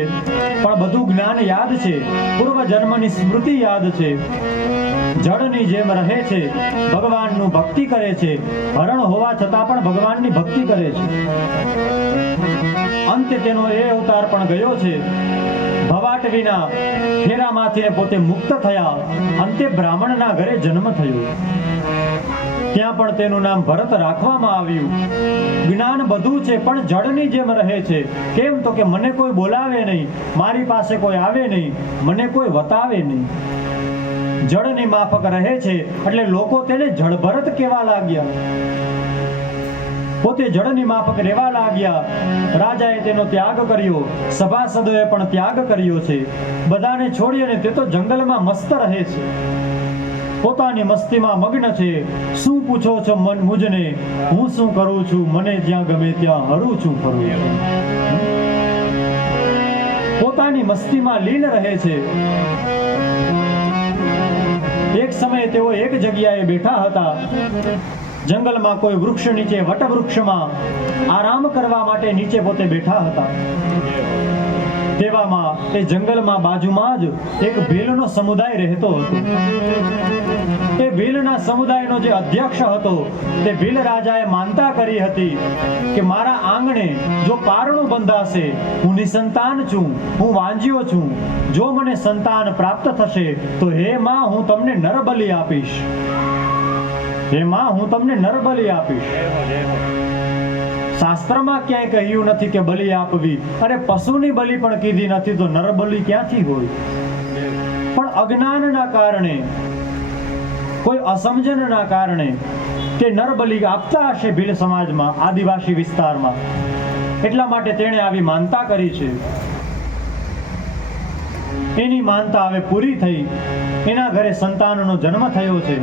પણ બધું જ્ઞાન યાદ છે, પૂર્વ જન્મની સ્મૃતિ યાદ છે. જળની જેમ રહે છે, ભગવાનનું ભક્તિ કરે છે. હરણ હોવા છતાં પણ ભગવાનની ભક્તિ કરે છે. અંતે તેનો એ અવતાર પણ ગયો છે. ભવાટ વિના ફેરામાંથી પોતે મુક્ત થયા. અંતે બ્રાહ્મણના ઘરે જન્મ થયો. ત્યાં પણ તેનું નામ ભરત રાખવામાં આવ્યું. જ્ઞાન બધું છે, પણ જળની જેમ રહે છે. કેમ તો કે મને કોઈ બોલાવે નહીં, મારી પાસે કોઈ આવે નહીં, મને કોઈ વતાવે નહીં. જળની માફક રહે છે એટલે લોકો તેને જળભરત કહેવા લાગ્યા. પોતે જળની માફક રહેવા લાગ્યા. રાજાએ તેનો ત્યાગ કર્યો, સભાસદોએ પણ ત્યાગ કર્યો છે. બધાને છોડી અને તે તો જંગલમાં મસ્ત રહે છે, પોતાની મસ્તીમાં મગ્ન છે. શું પૂછો છો મન મુજને, હું શું કરું છું, મને જ્યાં ગમે ત્યાં હરું છું ફરું છું. પોતાની મસ્તીમાં લીન રહે છે. એક સમયે તેઓ એક જગ્યાએ બેઠા હતા. જંગલમાં કોઈ વૃક્ષ નીચે, વટવૃક્ષમાં આરામ કરવા માટે નીચે પોતે બેઠા હતા. તેવામાં એ જંગલમાં બાજુમાં જ એક ભીલનો સમુદાય રહેતો હતો. એ ભીલના સમુદાયનો જે અધ્યક્ષ હતો તે ભીલ રાજાએ માનતા કરી હતી કે મારા આંગણે જો પારણું બંધાશે, હું નિસંતાન છું, હું વાંજ્યો છું, જો મને સંતાન પ્રાપ્ત થશે તો હે માં હું તમને નરબલી આપીશ. હે માં હું તમને નરબલી આપીશ. શાસ્ત્રમાં ક્યાંય કહ્યું નથી કે બલિ આપવી, અને પશુની બલિ પણ કીધી નથી, તો નરબલી ક્યાંથી હોય? પણ અજ્ઞાનના કારણે, કોઈ અસમજણના કારણે તે નરબલી આપતા હશે ભીલ સમાજમાં, આદિવાસી વિસ્તારમાં, એટલા માટે તેણે આવી માનતા કરી છે. એની માનતા હવે પૂરી થઈ. એના ઘરે સંતાનનો જન્મ થયો છે.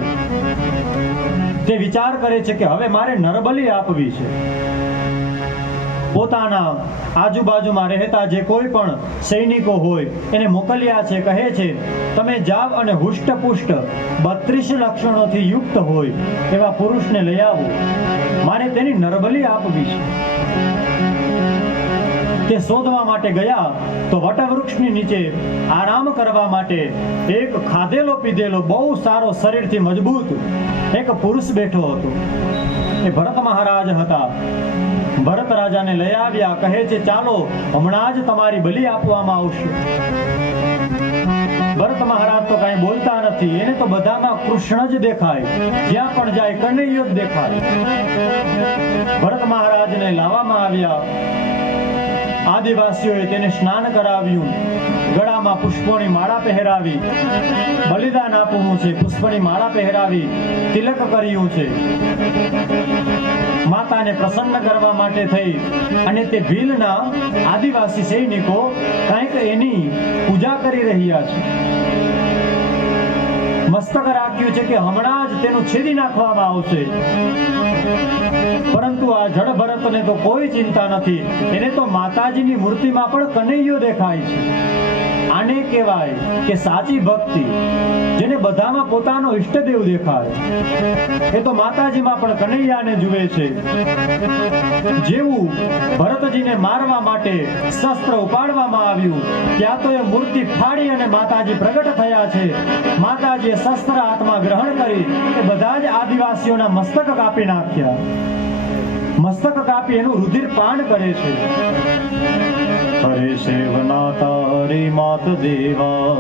તે વિચાર કરે છે કે હવે મારે નરબલી આપવી છે. પોતાના આજુબાજુમાં રહેતા જે કોઈ પણ સૈનિકો હોય એને મોકલ્યા છે. કહે છે તમે જાવ અને હુષ્ટપુષ્ટ 32 લક્ષણોથી યુક્ત હોય એવા પુરુષને લઈ આવો, મારે તેની નરબલી આપવી છે. તે શોધવા માટે ગયા તો વટવૃક્ષની નીચે આરામ કરવા માટે એક ખાધેલો પીધેલો બહુ સારો શરીરથી મજબૂત એક પુરુષ બેઠો હતો. એ ભરત મહારાજ હતા. ભરત રાજાને લઈ આવ્યા. કહે છે ચાલો હમણાં જ તમારી બલિ આપવામાં આવશે. ભરત મહારાજ તો કાંઈ બોલતા નથી. એને તો બધામાં કૃષ્ણ જ દેખાય, જ્યાં પણ જાય કનૈયો જ દેખાય. ભરત મહારાજને લાવવામાં આવ્યા. આદિવાસીઓએ તેને સ્નાન કરાવ્યું, ગળામાં પુષ્પોની માળા પહેરાવી, બલિદાન આપવું છે, પુષ્પની માળા પહેરાવી, તિલક કર્યું છે. માતાને પ્રસન્ન કરવા માટે થઈ અને તે ભીલના આદિવાસી સૈનિકો કંઈક એની પૂજા કરી રહ્યા છે. મસ્તક રાખ્યું છે કે હમણાં જ તેનું છેદી નાખવામાં આવશે. પરંતુ આ જડ ભરતને તો કોઈ ચિંતા નથી. એને તો માતાજીની મૂર્તિમાં પણ કનૈયો દેખાય છે. આને કહેવાય કે સાચી ભક્તિ, જેને બધામાં પોતાનો ઈષ્ટદેવ દેખાય. એ તો માતાજીમાં પણ કનૈયાને જુએ છે. જેવું ભરતજીને મારવા માટે શસ્ત્ર ઉપાડવામાં આવ્યું, ત્યાં તો એ મૂર્તિ ફાડી અને માતાજી પ્રગટ થયા છે. માતાજીએ શસ્ત્ર હાથમાં ગ્રહણ કરી એ બધા જ આદિવાસીઓના મસ્તક કાપી નાખ્યા. મસ્તક કાપી એનું રુધિર પાન કરે છે. હરે સેવનાતા હરે માત દેવા,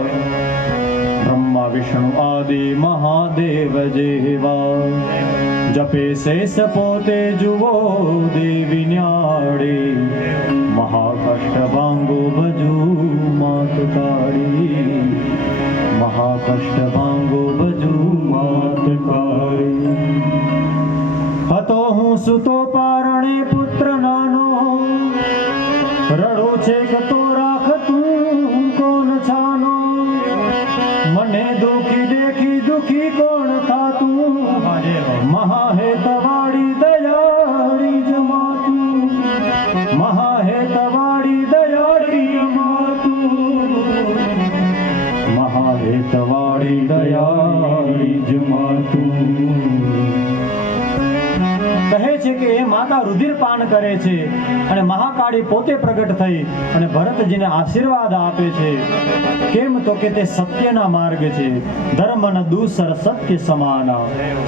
બ્રહ્મા વિષ્ણુ આદિ મહાદેવ જેવા, જપે શેષ પોતે જુઓ દેવી ન્યાળી, મહાકષ્ટ ભાંગો ભજુ માત કાળી, મહાકષ્ટ ભાંગો ભજુ માત કાળી. હતો હું સુતો પારણે પુત્ર નાનો, રડો છે કે તો રાખ તું કોણ છાનો, મને દુખી દેખી દુખી કોણ થાતું, મહાહેતવાળી દયાળી જમાતું, મહાહેતવાળી દયાળી જમાતું, મહાહેતવાળી દયાળી જમાતું. કહે છે કે એ માતા રુધિર પાન કરે છે અને મહાકાળી પોતે પ્રગટ થઈ અને ભરતજીને આશીર્વાદ આપે છે. કેમ તો કે તે સત્યના માર્ગ છે. ધર્મન દૂસર સત્ય સમાના.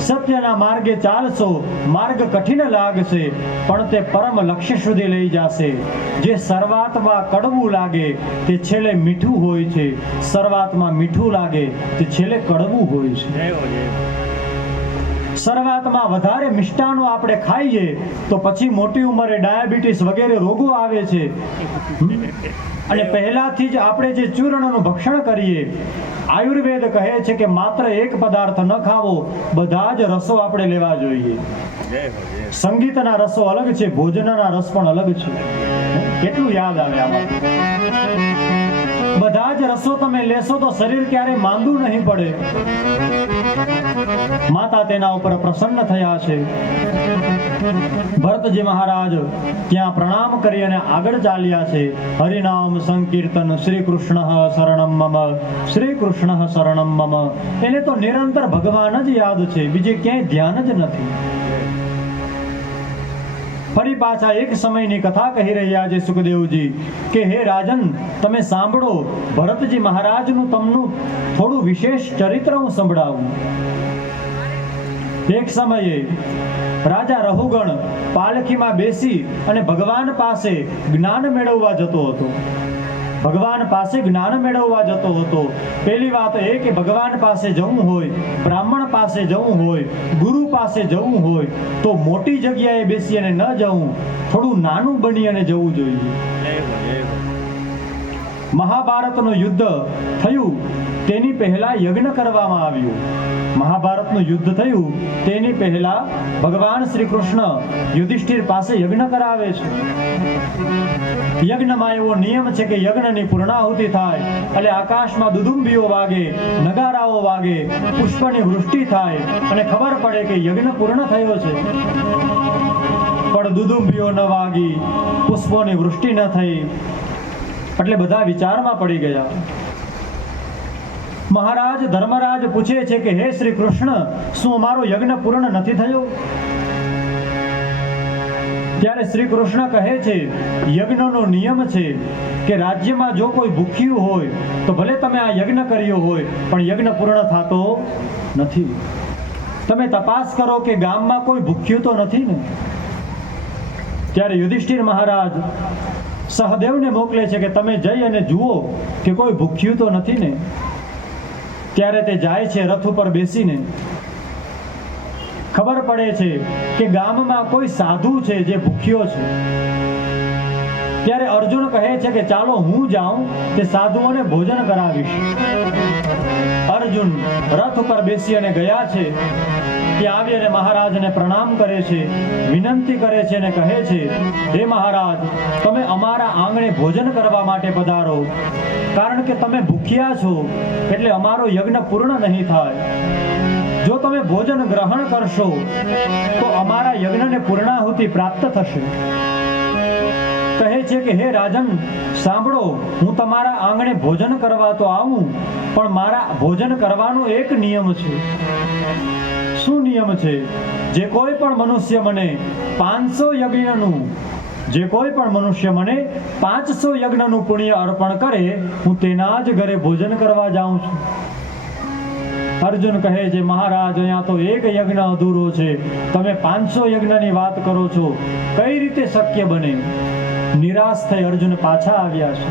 સત્યના માર્ગે ચાલશો, માર્ગ કઠિન લાગશે પણ તે પરમ લક્ષ્ય સુધી લઈ જશે. જે શરૂઆતમાં કડવું લાગે તે છેલ્લે મીઠું હોય છે. શરૂઆતમાં મીઠું લાગે તે છેલ્લે કડવું હોય છે. શરૂઆતમાં વધારે મિષ્ટાનો આપણે ખાઈએ તો પછી મોટી ઉંમરે ડાયાબિટીસ વગેરે રોગો આવે છે. અને પહેલાથી જ આપણે જે ચૂર્ણનું ભક્ષણ કરીએ, આયુર્વેદ કહે છે કે માત્ર એક પદાર્થ ન ખાવો, બધા જ રસો આપણે લેવા જોઈએ. સંગીતના રસો અલગ છે, ભોજનના રસ પણ અલગ છે. કેટલું યાદ આવે આમાં. બધા જ રસો તમે લેશો તો શરીર ક્યારેય માંદું નહીં પડે. માતા તેના ઉપર પ્રસન્ન થયા છે. ભરતજી મહારાજ ત્યાં પ્રણામ કરી અને આગળ ચાલ્યા છે. હરિનામ સંકીર્તન શ્રી કૃષ્ણ શરણમ મમ, શ્રી કૃષ્ણ શરણમ મમ. એને તો નિરંતર ભગવાન જ યાદ છે, બીજે ક્યાંય ધ્યાન જ નથી. ફરી પાછા એક સમયની કથા કહી રહ્યા છે સુખદેવજી કે હે રાજન, તમે સાંભળો, ભરતજી મહારાજનું તમનું થોડું વિશેષ ચરિત્ર હું સંભળાવું. એક સમયે રાજા રહુગણ પાલખીમાં બેસી અને ભગવાન પાસે જ્ઞાન મેળવવા જતો હતો. ભગવાન પાસે જ્ઞાન મેળવવા જતો હતો. પહેલી વાત એ કે ભગવાન પાસે જવું હોય, બ્રાહ્મણ પાસે જવું હોય, ગુરુ પાસે જવું હોય તો મોટી જગ્યાએ બેસી અને ન જવું, થોડું નાનું બની અને જવું જોઈએ. જય હો, જય હો. મહાભારતનું યુદ્ધ થયું તેની પહેલા યજ્ઞ કરવામાં આવ્યું. મહાભારતનું યુદ્ધ થયું તેની પહેલા ભગવાન શ્રી કૃષ્ણ યુધિષ્ઠિર પાસે યજ્ઞ કરાવે છે. યજ્ઞમાં એવો નિયમ છે કે યજ્ઞની પૂર્ણાહુતિ થાય એટલે આકાશમાં દુદુંબીઓ વાગે, નગારાઓ વાગે, પુષ્પની વૃષ્ટિ થાય અને ખબર પડે કે યજ્ઞ પૂર્ણ થયો છે. પણ દુદુંબીઓ ન વાગી, પુષ્પોની વૃષ્ટિ ન થઈ એટલે બધા વિચારમાં પડી ગયા. મહારાજ ધર્મરાજ પૂછે છે કે હે શ્રી કૃષ્ણ, શું અમારો યજ્ઞ પૂર્ણ નથી થયો? ત્યારે શ્રી કૃષ્ણ કહે છે, યજ્ઞનો નિયમ છે કે રાજ્યમાં જો કોઈ ભૂખ્યું હોય તો ભલે તમે આ યજ્ઞ કર્યો હોય પણ યજ્ઞ પૂર્ણ થતો નથી. તમે તપાસ કરો કે ગામમાં કોઈ ભૂખ્યું તો નથી ને? ત્યારે યુધિષ્ઠિર મહારાજ સહદેવને મોકલે છે કે તમે જઈ અને જુઓ કે કોઈ ભૂખ્યું તો નથી ને? ત્યારે તે જાય છે રથ ઉપર બેસીને. ખબર પડે છે કે ગામમાં કોઈ સાધુ છે જે ભૂખ્યો છે. ત્યારે અર્જુન કહે છે કે ચાલો હું જાઉં, તે સાધુઓને ભોજન કરાવીશ. અર્જુન રથ ઉપર બેસી અને ગયા છે. ત્યાં આવી અને મહારાજને પ્રણામ કરે છે, વિનંતી કરે છે અને કહે છે, હે મહારાજ, તમે અમારા આંગણે ભોજન કરવા માટે પધારો, કારણ કે તમે ભૂખ્યા છો એટલે અમારો યજ્ઞ પૂર્ણ નહીં થાય. જો તમે ભોજન ગ્રહણ કરશો તો અમારા યજ્ઞને પૂર્ણાહુતિ પ્રાપ્ત થશે. કહે છે કે હે રાજન, સાંભળો, હું તમારા આંગણે ભોજન કરવા તો આવું, પણ મારા ભોજન કરવાનો એક નિયમ છે. શું નિયમ છે? જે કોઈ પણ મનુષ્ય મને 500 યજ્ઞનું પુણ્ય અર્પણ કરે, હું તેના જ ઘરે ભોજન કરવા જાઉં છું. અર્જુન કહે છે, મહારાજ, અહીંયા તો એક યજ્ઞ અધૂરો છે, તમે 500 યજ્ઞની વાત કરો છો, કઈ રીતે શક્ય બને? નિરાશ થઈ અર્જુન પાછા આવ્યા છે.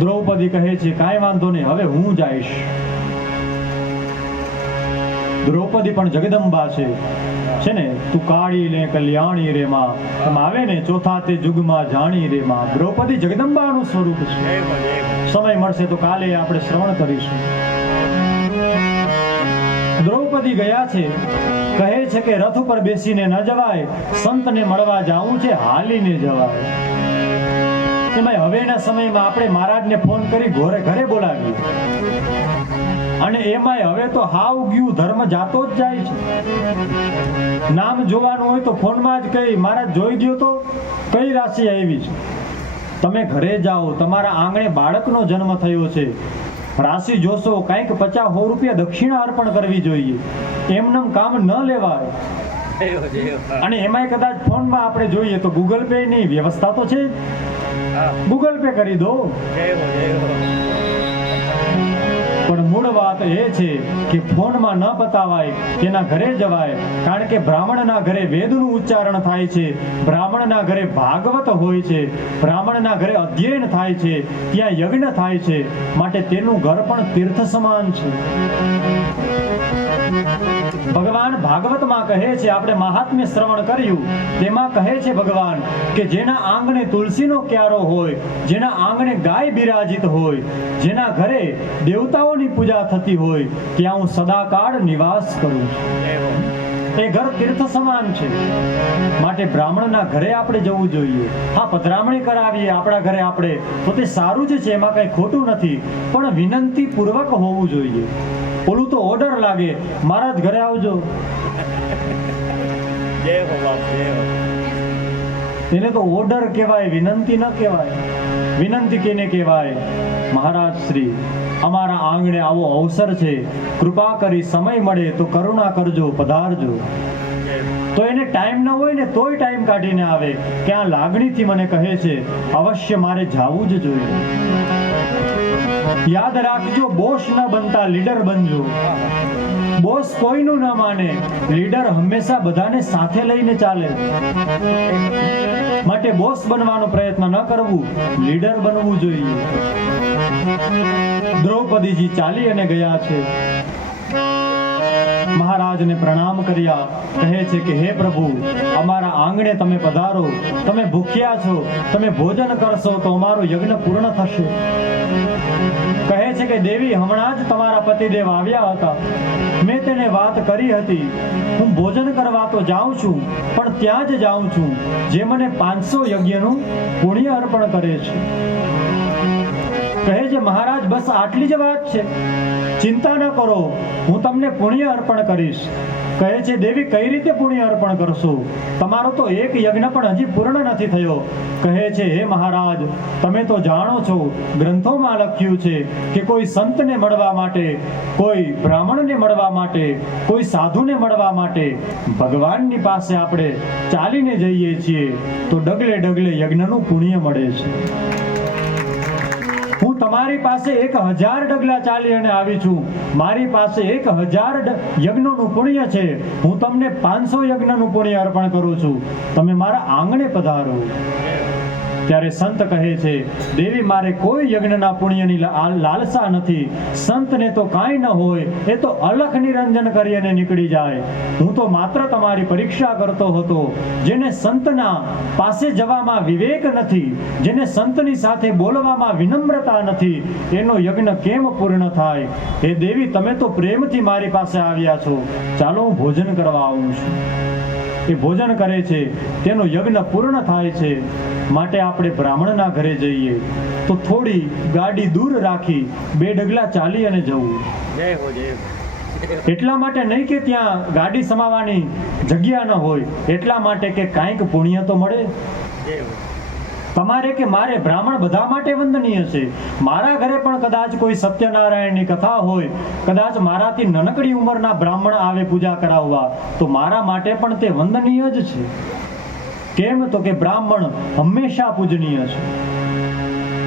દ્રૌપદી કહે છે, કાંઈ વાંધો નહીં, હવે હું જઈશ. દ્રૌપદી પણ જગદંબા છે ને, તું કાળી ને કલ્યાણી રે માં, એમ આવે ને, ચોથા તે જુગમાં જાણી રે માં. દ્રૌપદી જગદંબાનું સ્વરૂપ છે. જય હો, જય હો. સમય મળશે તો કાલે આપણે શ્રવણ કરીશું. દ્રૌપદી ગયા છે. કહે છે કે રથ ઉપર બેસીને ન જવાય, સંતને મળવા જાવું છે, હાલીને જવાય. એમાં હવેના સમયમાં આપણે મહારાજને ફોન કરી ઘરે બોલાવીએ, અને એમાંય હવે તો હાવ ગયું, ધર્મ જાતો જ જાય છે. નામ જોવાનું હોય તો ફોનમાં જ કઈ, મહારાજ જોઈ દો તો કઈ રાશિ આવી છે. તમે ઘરે જાઓ, તમારા આંગણે બાળકનો જન્મ થયો છે, રાશિ જોશો, કંઈક 50-100 રૂપિયા દક્ષિણા અર્પણ કરવી જોઈએ. એમનેમ કામ ન લેવાય. જય હો, જય હો. અને એમાંય કદાચ ફોનમાં આપણે જોઈએ તો ગૂગલ પે ની વ્યવસ્થા તો છે, હા. ગૂગલ પે કરી દો. જય હો, જય હો. પણ મૂળ વાત એ છે કે ફોનમાં ન બતાવાય, તેના ઘરે જવાય. કારણ કે બ્રાહ્મણના ઘરે વેદનું ઉચ્ચારણ થાય છે, બ્રાહ્મણના ઘરે ભાગવત હોય છે, બ્રાહ્મણના ઘરે અધ્યયન થાય છે, ત્યાં યજ્ઞ થાય છે, માટે તેનું ઘર પણ તીર્થ સમાન છે. ભગવાન ભાગવતમાં કહે છે, આપણે મહાત્મ્ય શ્રવણ કર્યું, તેમાં કહે છે ભગવાન કે જેના આંગણે તુલસીનો ક્યારો હોય, જેના આંગણે ગાય બિરાજિત હોય, જેના ઘરે દેવતાઓની પૂજા થતી હોય, ત્યાં હું સદાકાળ નિવાસ કરું છું. જય હો. એ ઘર તીર્થ સમાન છે. માટે બ્રાહ્મણના ઘરે આપણે જવું જોઈએ. હા, પધરામણી કરાવીએ આપણા ઘરે આપણે તો તે સારું જ છે, એમાં કઈ ખોટું નથી, પણ વિનંતી પૂર્વક હોવું જોઈએ. ઓલું તો ઓર્ડર લાગે, મારા જ ઘરે આવજો. જય હો બાપ, જય હો. એને તો ઓર્ડર કહેવાય, વિનંતી ન કહેવાય. વિનંતી કેને કહેવાય? મહારાજ શ્રી, અમારા આંગણે આવો અવસર છે, કૃપા કરી સમય મળે તો કરુણા કરજો, પધારજો. જય હો. તો એને ટાઈમ ન હોય ને તોય ટાઈમ કાઢીને આવે કે આ લાગણીથી મને કહે છે અવશ્ય મારે જાવું જ જોઈએ. યાદ રાખજો, બોસ ન બનતા લીડર બનજો. બોસ કોઈનું ન માને, લીડર હંમેશા બધાને સાથે લઈને ચાલે. માટે બોસ બનવાનો પ્રયત્ન ન કરવું, લીડર બનવું જોઈએ. દ્રૌપદીજી ચાલી અને ગયા છે. મહારાજને પ્રણામ કર્યા, કહે છે કે હે પ્રભુ, અમારા આંગણે તમે પધારો, તમે ભૂખ્યા છો, તમે ભોજન કરશો તો અમારો યજ્ઞ પૂર્ણ થશે. કહે છે કે દેવી, હમણાં જ તમારા પતિદેવ આવ્યા હતા, મેં તેને વાત કરી હતી, હું ભોજન કરવા તો જાઉં છું, પણ ત્યાં જ જાઉં છું જે મને 500 યજ્ઞનું પુણ્ય અર્પણ કરે છે. કહે છે મહારાજ, બસ આટલી જ વાત છે, ચિંતા ન કરો, હું તમને પુણ્ય અર્પણ કરીશ. કહે છે દેવી, કઈ રીતે પુણ્ય અર્પણ કરશો? તમારો તો એક યજ્ઞ પણ હજી પૂર્ણ નથી થયો. કહે છે હે મહારાજ, તમે તો જાણો છો, ગ્રંથોમાં લખ્યું છે કે કોઈ સંતને મળવા માટે, કોઈ બ્રાહ્મણને મળવા માટે, કોઈ સાધુને મળવા માટે ભગવાનની પાસે આપણે ચાલીને જઈએ છીએ તો ડગલે ડગલે યજ્ઞનું પુણ્ય મળે છે. હું તમારી પાસે 1000 ડગલા ચાલી અને આવી છું, મારી પાસે 1000 યજ્ઞનું પુણ્ય છે, હું તમને 500 યજ્ઞનું પુણ્ય અર્પણ કરું છું, તમે મારા આંગણે પધારો. ત્યારે સંત કહે છે દેવી, મારે કોઈ યજ્ઞના પુણ્યની લાલસા નથી. સંતને તો કાંઈ ન હોય, એ તો અલખ નિરંજન કરી અને નીકળી જાય. હું તો માત્ર તમારી પરીક્ષા કરતો હતો. જેને સંતના પાસે જવામાં વિવેક નથી, જેને સંતની સાથે બોલવામાં વિનમ્રતા નથી, એનો યજ્ઞ કેમ પૂર્ણ થાય? હે દેવી, તમે તો પ્રેમથી મારી પાસે આવ્યા છો, ચાલો હું ભોજન કરવા આવું છું. એ ભોજન કરે છે, તેનો યજ્ઞ પૂર્ણ થાય છે. માટે આપણે બ્રાહ્મણના ઘરે જઈએ તો થોડી ગાડી દૂર રાખી 2 ડગલા ચાલી અને જવું. જય હો, જય હો. એટલા માટે નહીં કે ત્યાં ગાડી સમાવાની જગ્યા ન હોય, એટલા માટે કે કાંઈક પુણ્ય તો મળે. જય હો. તમારે કે મારે બ્રાહ્મણ બધા માટે વંદનીય છે. મારા ઘરે પણ કદાચ કોઈ સત્યનારાયણની કથા હોય, કદાચ મારાથી નાનકડી ઉંમરના બ્રાહ્મણ આવે પૂજા કરાવવા, તો મારા માટે પણ તે વંદનીય જ છે. કેમ? તો કે બ્રાહ્મણ હંમેશા પૂજનીય છે.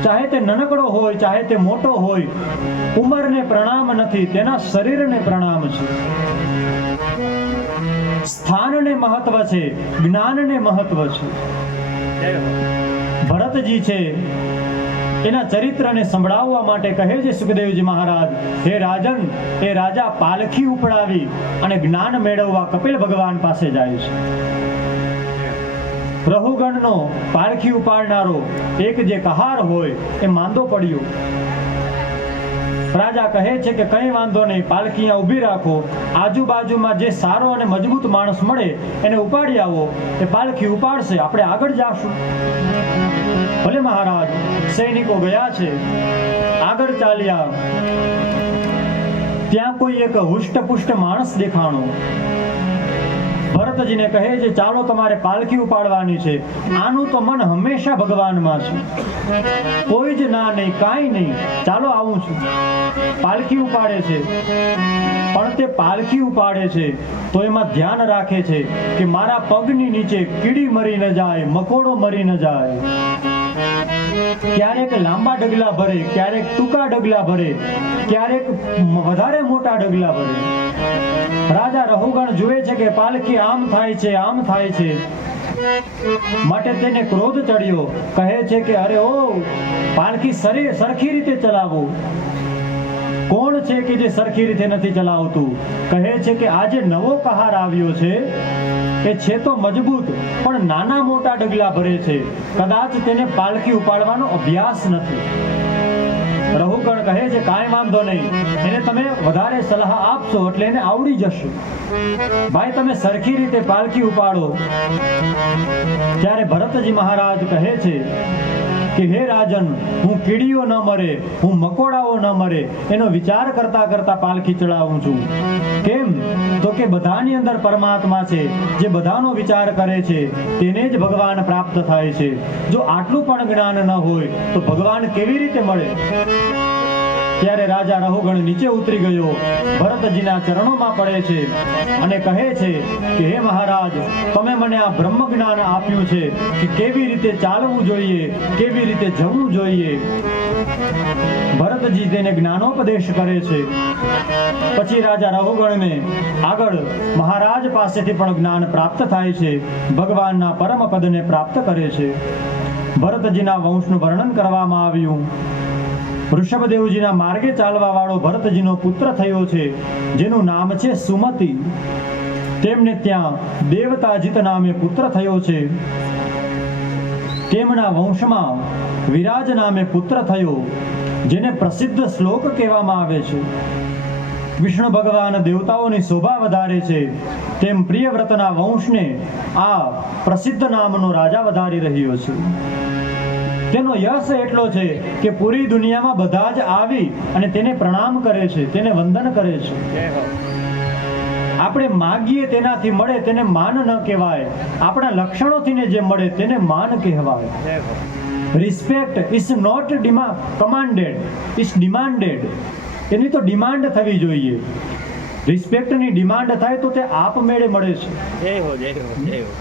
ચાહે તે નાનકડો હોય, ચાહે તે મોટો હોય, ઉંમરને પ્રણામ નથી, તેના શરીરને પ્રણામ છે. સ્થાનને મહત્વ છે, જ્ઞાનને મહત્વ છે. જય હો. ભરતજી છે, એના ચરિત્રને સંભળાવવા માટે કહે છે સુખદેવજી મહારાજ, હે રાજન, એ રાજા પાલખી ઉપડાવી અને જ્ઞાન મેળવવા કપિલ ભગવાન પાસે જાય છે. રહુગણનો પાલખી ઉપાડનારો એક જે કહાર હોય એ માંદો પડ્યો. રાજા કહે છે કે કંઈ વાંધો નહીં, પાલખી ઊભી રાખો, આજુબાજુમાં જે સારો અને મજબૂત માણસ મળે એને ઉપાડી આવો, એ પાલખી ઉપાડશે, આપણે આગળ જાશું. ભલે મહારાજ. સૈનિકો ગયા છે, આગળ ચાલ્યા. ત્યાં કોઈ એક હુષ્ટપુષ્ટ માણસ દેખાણો. ભરતજીને કહે છે ચાલો તમારે પાલખી ઉપાડવાની છે. આનું તો મન હંમેશા ભગવાનમાં છે, કોઈ જ ના નહીં, કાંઈ નહીં, ચાલો આવું છું. પાલખી ઉપાડે છે, પણ તે પાલખી ઉપાડે છે તો એમાં ધ્યાન રાખે છે કે મારા પગની નીચે કીડી મરી ન જાય, મકોડો મરી ન જાય. ક્યારેક લાંબા ડગલા ભરે, ક્યારેક ટૂંકા ડગલા ભરે, ક્યારેક વધારે મોટા ડગલા ભરે. રાજા રહુગણ જુએ છે કે પાલખી આમ થાય છે, આમ થાય છે, માટે તેને ક્રોધ ચડ્યો. કહે છે કે અરે ઓ, પાલખી સરખી રીતે ચલાવો. કોણ છે કે જે સરખી રીતે નથી ચલાવતું? કહે છે કે આજે નવો કહાર આવ્યો છે, એ છે તો મજબૂત, પણ નાના મોટા ડગલા ભરે છે, કદાચ તેને પાલખી ઉપાડવાનો અભ્યાસ નથી. રહુગણ કહે છે કાંઈ વાંધો નહીં, એને તમે વધારે સલાહ આપશો એટલે એને આવડી જશે. ભાઈ તમે સરખી રીતે પાલખી ઉપાડો. ત્યારે ભરતજી મહારાજ કહે છે કે હે રાજન, હું કીડીઓ ન મરે, હું મકોડાઓ ન મરે, એનો વિચાર કરતા કરતા પાલખી ચડાવું છું. કેમ? તો કે બધાની અંદર પરમાત્મા છે, જે બધાનો વિચાર કરે છે તેને જ ભગવાન પ્રાપ્ત થાય છે. જો આટલું પણ જ્ઞાન ન હોય તો ભગવાન કેવી રીતે મળે? ત્યારે રાજા રહોગણ નીચે ઉતરી ગયો, ભરતજીના ચરણોમાં પડે છે અને કહે છે કે હે મહારાજ, તમે મને આ બ્રહ્મ જ્ઞાન આપ્યું છે કે કેવી રીતે ચાલવું જોઈએ, કેવી રીતે જવું જોઈએ. ભરતજી તેને જ્ઞાનોપદેશ કરે છે. પછી રાજા રહોગણને આગળ મહારાજ પાસેથી પણ જ્ઞાન પ્રાપ્ત થાય છે, ભગવાનના પરમ પદને પ્રાપ્ત કરે છે. ભરતજીના વંશનું વર્ણન કરવામાં આવ્યું. ઋષભદેવજીના માર્ગે ચાલવા વાળો ભરતજીનો પુત્ર થયો છે, જેનું નામ છે સુમતિ. તેમને ત્યાં દેવતાજીત નામે પુત્ર થયો છે. તેમના વંશમાં વિરાજ નામે પુત્ર થયો, જેને પ્રસિદ્ધ શ્લોક કહેવામાં આવે છે. વિષ્ણુ ભગવાન દેવતાઓની શોભા વધારે છે, તેમ પ્રિયવ્રતના વંશને આ પ્રસિદ્ધ નામનો રાજા વધારી રહ્યો છે. તેનો યશ એટલો છે કે પૂરી દુનિયામાં બધા જ આવી અને તેને પ્રણામ કરે છે, તેને વંદન કરે છે. જય હો. આપણે માગીએ તેનાથી મળે તેને માન ન કહેવાય, આપણા લક્ષણોથી જે મળે તેને માન કહેવાય. જય હો. Respect is not commanded, is demanded. એની તો ડિમાન્ડ થવી જોઈએ. રિસ્પેક્ટની ડિમાન્ડ થાય તો તે આપમેળે મળે છે. જય હો, જય હો, જય હો.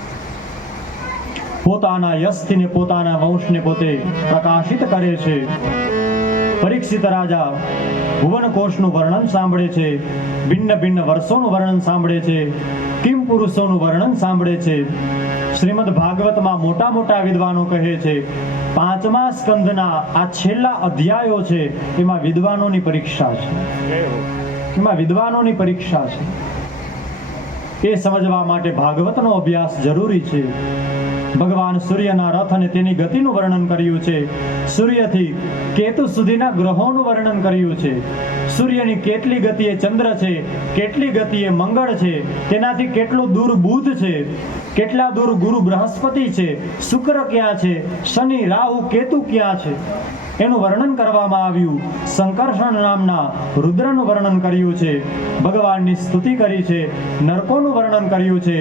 પોતાના યશથી ને પોતાના વંશને પોતે પ્રકાશિત કરે છે. પરીક્ષિત રાજા ભુવન કોશનું વર્ણન સાંભળે છે, ભિન્ન ભિન્ન વર્ષોનું વર્ણન સાંભળે છે, કિમ પુરુષોનું વર્ણન સાંભળે છે. શ્રીમદ ભાગવતમાં મોટા મોટા વિદ્વાનો કહે છે, 5મા સ્કંદના આ છેલ્લા અધ્યાયો છે, એમાં વિદ્વાનોની પરીક્ષા છે. જય હો. એમાં વિદ્વાનોની પરીક્ષા છે. એ સમજવા માટે ભાગવતનો અભ્યાસ જરૂરી છે. ભગવાન સૂર્યના રથ અને તેની ગતિનું વર્ણન કર્યું છે. સૂર્યથી કેતુ સુધીના ગ્રહોનું વર્ણન કર્યું છે. સૂર્યની કેટલી ગતિએ ચંદ્ર છે, કેટલી ગતિએ મંગળ છે, તેનાથી કેટલો દૂર બુધ છે, કેટલા દૂર ગુરુ બૃહસ્પતિ છે, શુક્ર ક્યાં છે, શનિ રાહુ કેતુ ક્યાં છે, એનું વર્ણન કરવામાં આવ્યું. સંકર્ષણ નામના રુદ્રનું વર્ણન કર્યું છે. ભગવાનની સ્તુતિ કરી છે. નરકોનું વર્ણન કર્યું છે.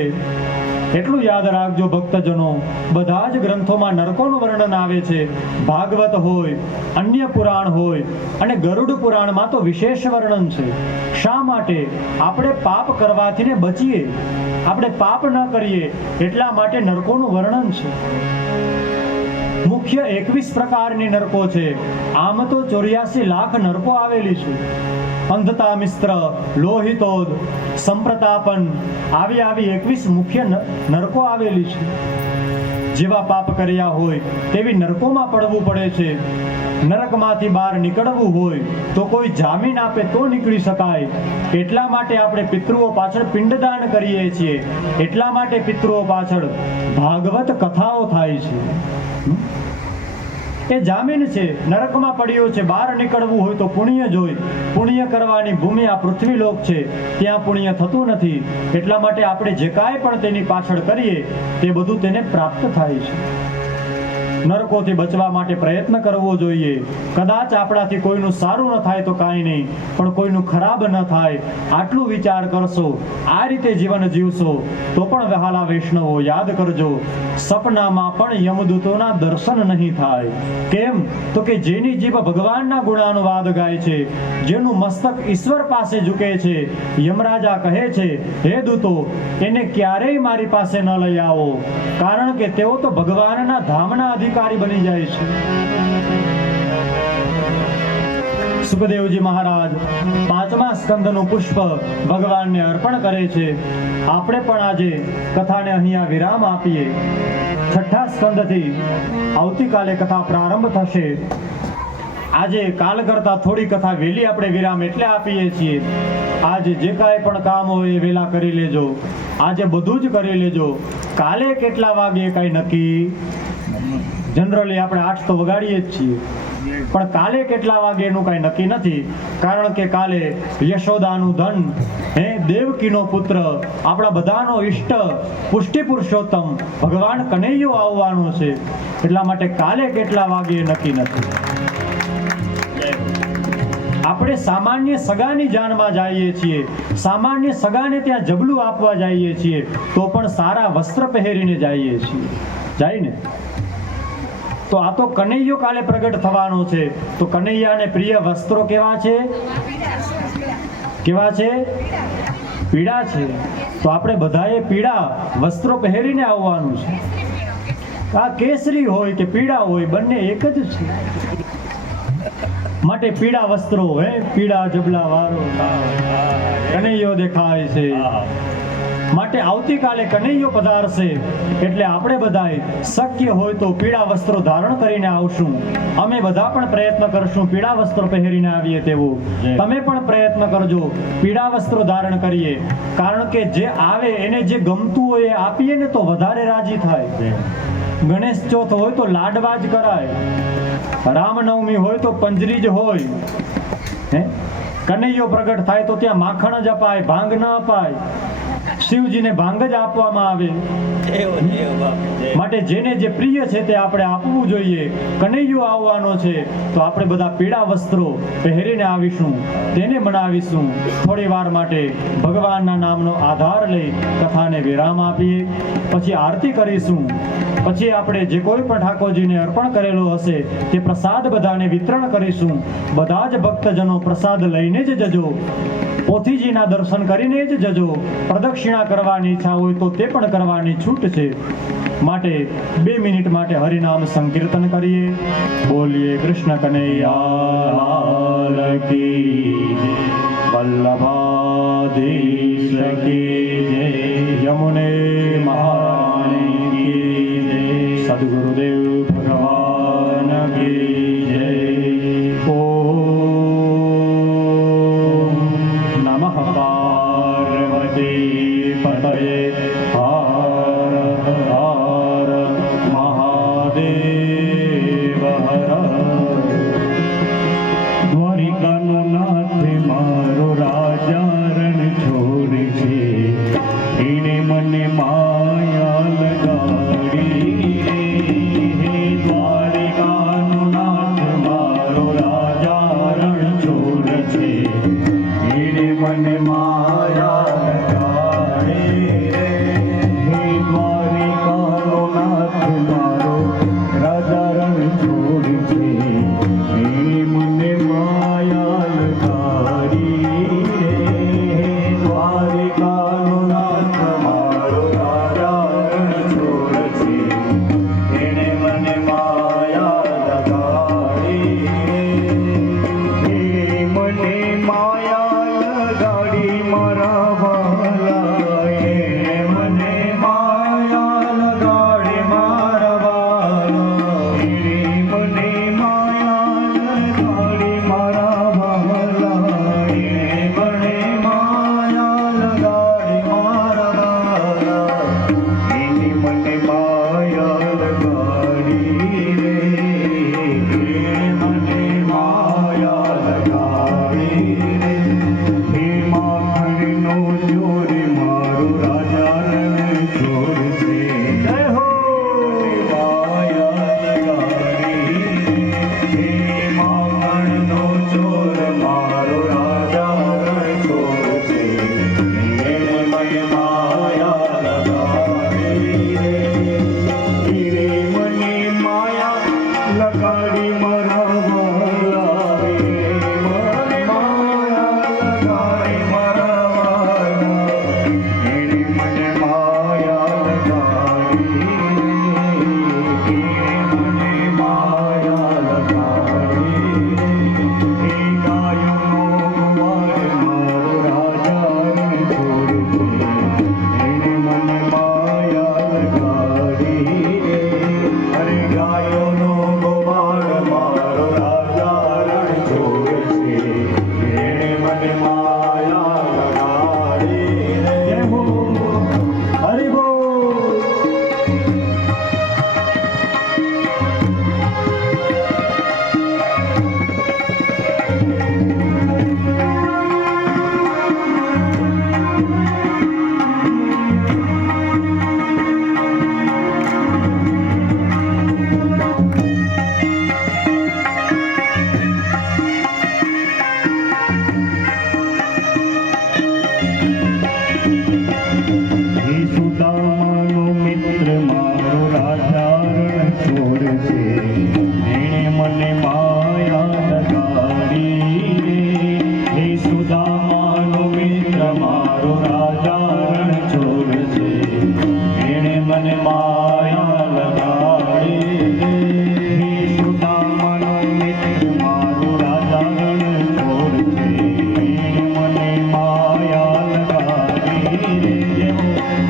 એટલું યાદ રાખજો ભક્તજનો, બધા જ ગ્રંથોમાં નરકોનું વર્ણન આવે છે. ભાગવત હોય, અન્ય પુરાણ હોય અને ગરુડ પુરાણમાં તો વિશેષ વર્ણન છે. શા માટે? આપણે પાપ કરવાથી ને બચીએ, આપણે પાપ ન કરીએ એટલા માટે નરકોનું વર્ણન છે. મુખ્ય 21 પ્રકારની નરકો છે. આમ તો 84 લાખ નરકો આવેલી છે. અંધતા મિશ્ર, લોહિતોદ, સંપ્રતાપન, આવી 21 મુખ્ય નરકો આવેલી છે. જેવા પાપ કર્યા હોય તેવી નરકોમાં પડવું પડે છે. નરકમાંથી બહાર નીકળવું હોય તો કોઈ જામીન આપે તો નીકળી શકાય. એટલા માટે આપણે પિતૃઓ પાછળ પિંડદાન કરીએ છીએ. એટલા માટે પિતૃઓ પાછળ ભાગવત કથાઓ થાય છે. એ જામીન છે. નરકમાં પડ્યો છે, બહાર નીકળવું હોય તો પુણ્ય જોઈ. પુણ્ય કરવાની ભૂમિ આ પૃથ્વીલોક છે, ત્યાં પુણ્ય થતું નથી. એટલા માટે આપણે જે કાંઈ પણ તેની પાછળ કરીએ તે બધું તેને પ્રાપ્ત થાય છે. નરકોથી બચવા માટે પ્રયત્ન કરવો જોઈએ. કદાચ આપણાથી કોઈનું સારું ન થાય તો કાંઈ નહીં, પણ કોઈનું ખરાબ ન થાય આટલું વિચાર કરશો, આ રીતે જીવન જીવશો તો પણ વહાલા વૈષ્ણવો યાદ કરજો, સપનામાં પણ યમદૂતોના દર્શન નહીં થાય. કેમ? તો કે જેની જીભ ભગવાનના ગુણાનુવાદ ગાય છે, જેનું મસ્તક ઈશ્વર પાસે ઝૂકે છે, યમરાજા કહે છે, હે દૂતો, એને ક્યારેય મારી પાસે ન લઈ આવો, કારણ કે તેઓ તો ભગવાનના ધામના અધિકારી બની જાય છે. સુખદેવજી મહારાજ 5મા સ્કંદનું પુષ્પ ભગવાનને અર્પણ કરે છે. આપણે પણ આજે કથાને અહીંયા વિરામ આપીએ. 6થા સ્કંદથી આવતીકાલે કથા પ્રારંભ થશે. આજે કાલ કરતા થોડી કથા વહેલી આપણે વિરામ એટલે આપીએ છીએ. આજે જે કાંઈ પણ કામ હોય એ વહેલા કરી લેજો. આજે બધું જ કરી લેજો. કાલે કેટલા વાગે કાંઈ નક્કી જનરલી આપણે 8 તો વગાડીએ જ છીએ, પણ કાલે કેટલા વાગે એનું કાંઈ નક્કી નથી. કારણ કે કાલે યશોદાનું ધન, દેવકીનો પુત્ર, આપણા બધાનો ઈષ્ટ, પુષ્ટિ પુરુષોત્તમ ભગવાન કનૈયો આવવાનો છે. એટલા માટે કાલે કેટલા વાગે એ નક્કી નથી. આપણે સામાન્ય સગાની જાનમાં જઈએ છીએ, સામાન્ય સગાને ત્યાં જબલું આપવા જઈએ છીએ, તો પણ સારા વસ્ત્ર પહેરીને જઈએ છીએ. જાય ને? તો આ તો કનૈયો કાલે પ્રગટ થવાનો છે, તો કનૈયાને પ્રિય વસ્ત્રો કેવા છે? કેવા છે? પીળા છે. તો આપણે બધાએ પીળા વસ્ત્રો પહેરીને આવવાનું છે. આ કેસરી હોય કે પીળા હોય, બંને એક જ છે. માટે પીળા વસ્ત્રો, પીળા જબલા વાળો કનૈયો દેખાય છે. માટે આવતીકાલે કનૈયો પધારશે, એટલે આપણે બધાએ શક્ય હોય તો પીળા વસ્ત્રો ધારણ કરીને આવશું. અમે બધા પણ પ્રયત્ન કરશું પીળા વસ્ત્રો પહેરીને આવીએ તેવો. તમે પણ પ્રયત્ન કરજો, પીળા વસ્ત્રો ધારણ કરીએ. કારણ કે જે આવે એને જે ગમતું હોય એ આપીએ ને તો વધારે રાજી થાય. ગણેશ ચોથ હોય તો લાડવા જ કરાય, રામનવમી હોય તો પંજરી જ હોય, કનૈયો પ્રગટ થાય તો ત્યાં માખણ જ અપાય, ભાંગ ન અપાય. શિવજીને ભાંગ જ આપવામાં આવે. માટે જેને જે પ્રિય છે તે આપણે આપવું જોઈએ. કનૈયો આવવાનો છે તો આપણે બધા પીળા વસ્ત્રો પહેરીને આવીશું, તેને મનાવીશું. થોડી વાર માટે ભગવાનના નામનો આધાર લઈ કથાને વિરામ આપીએ, પછી આરતી કરીશું. પછી આપણે જે કોઈ પણ ઠાકોરજીને અર્પણ કરેલો હશે તે પ્રસાદ બધાને વિતરણ કરીશું. બધા જ ભક્તજનો પ્રસાદ લઈને જ જજો, પોથીજીના દર્શન કરીને જ જજો. પ્રદક્ષિણા કરવાની ઈચ્છા હોય તો તે પણ કરવાની છૂટ છે. માટે 2 મિનિટ માટે હરિનામ સંકીર્તન કરીએ. બોલીએ કૃષ્ણ કનૈયા લાલ કી જય, વલ્લભાધીશ કી જય, યમુને મહારાણી કી જય, સદગુરુદેવ ભગવાન કી જય. ઓમ નમઃ પાર્વતી પતયે હર હર મહાદેવ હર. દ્વારિકાનો નાથ મારો રાજા રણ છોડ છે, એને મને માયા લગાડી રે. હે દ્વારિકાનો નાથ મારો રાજા રણ છોડ છે, એને મને માયા લગાડી રે. હે દ્વારિકાનો નાથ મારો રાજા રણ છોડ છે, એને મને માયા લગાડી રે. હે દ્વારિકાનો નાથ મારો રાજા રણ છોડ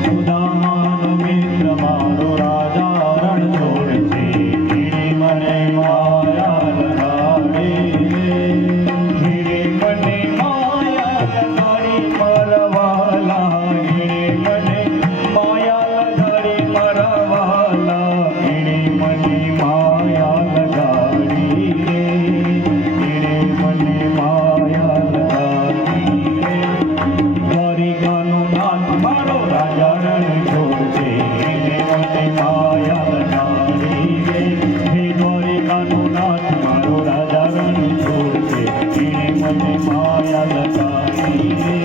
સુદામાનો મિત્ર મારો રાજા રણ છોડે છે. એણે મને માયા લગાડી રે. એણે મને માયા લગાડી મરવાલા. એણે મને માયા લગાડી મરવાલા. એણે મને માયા લગાડી રે. એણે મને માયા લગાડી રે. દ્વારિકાનો નાથ મારો રાજા રણ છોડશે. એણે મને માયા લગાડી રે. હે દ્વારિકાનો નાથ મારો રાજા રણ છોડશે. એણે મને માયા લગાડી રે.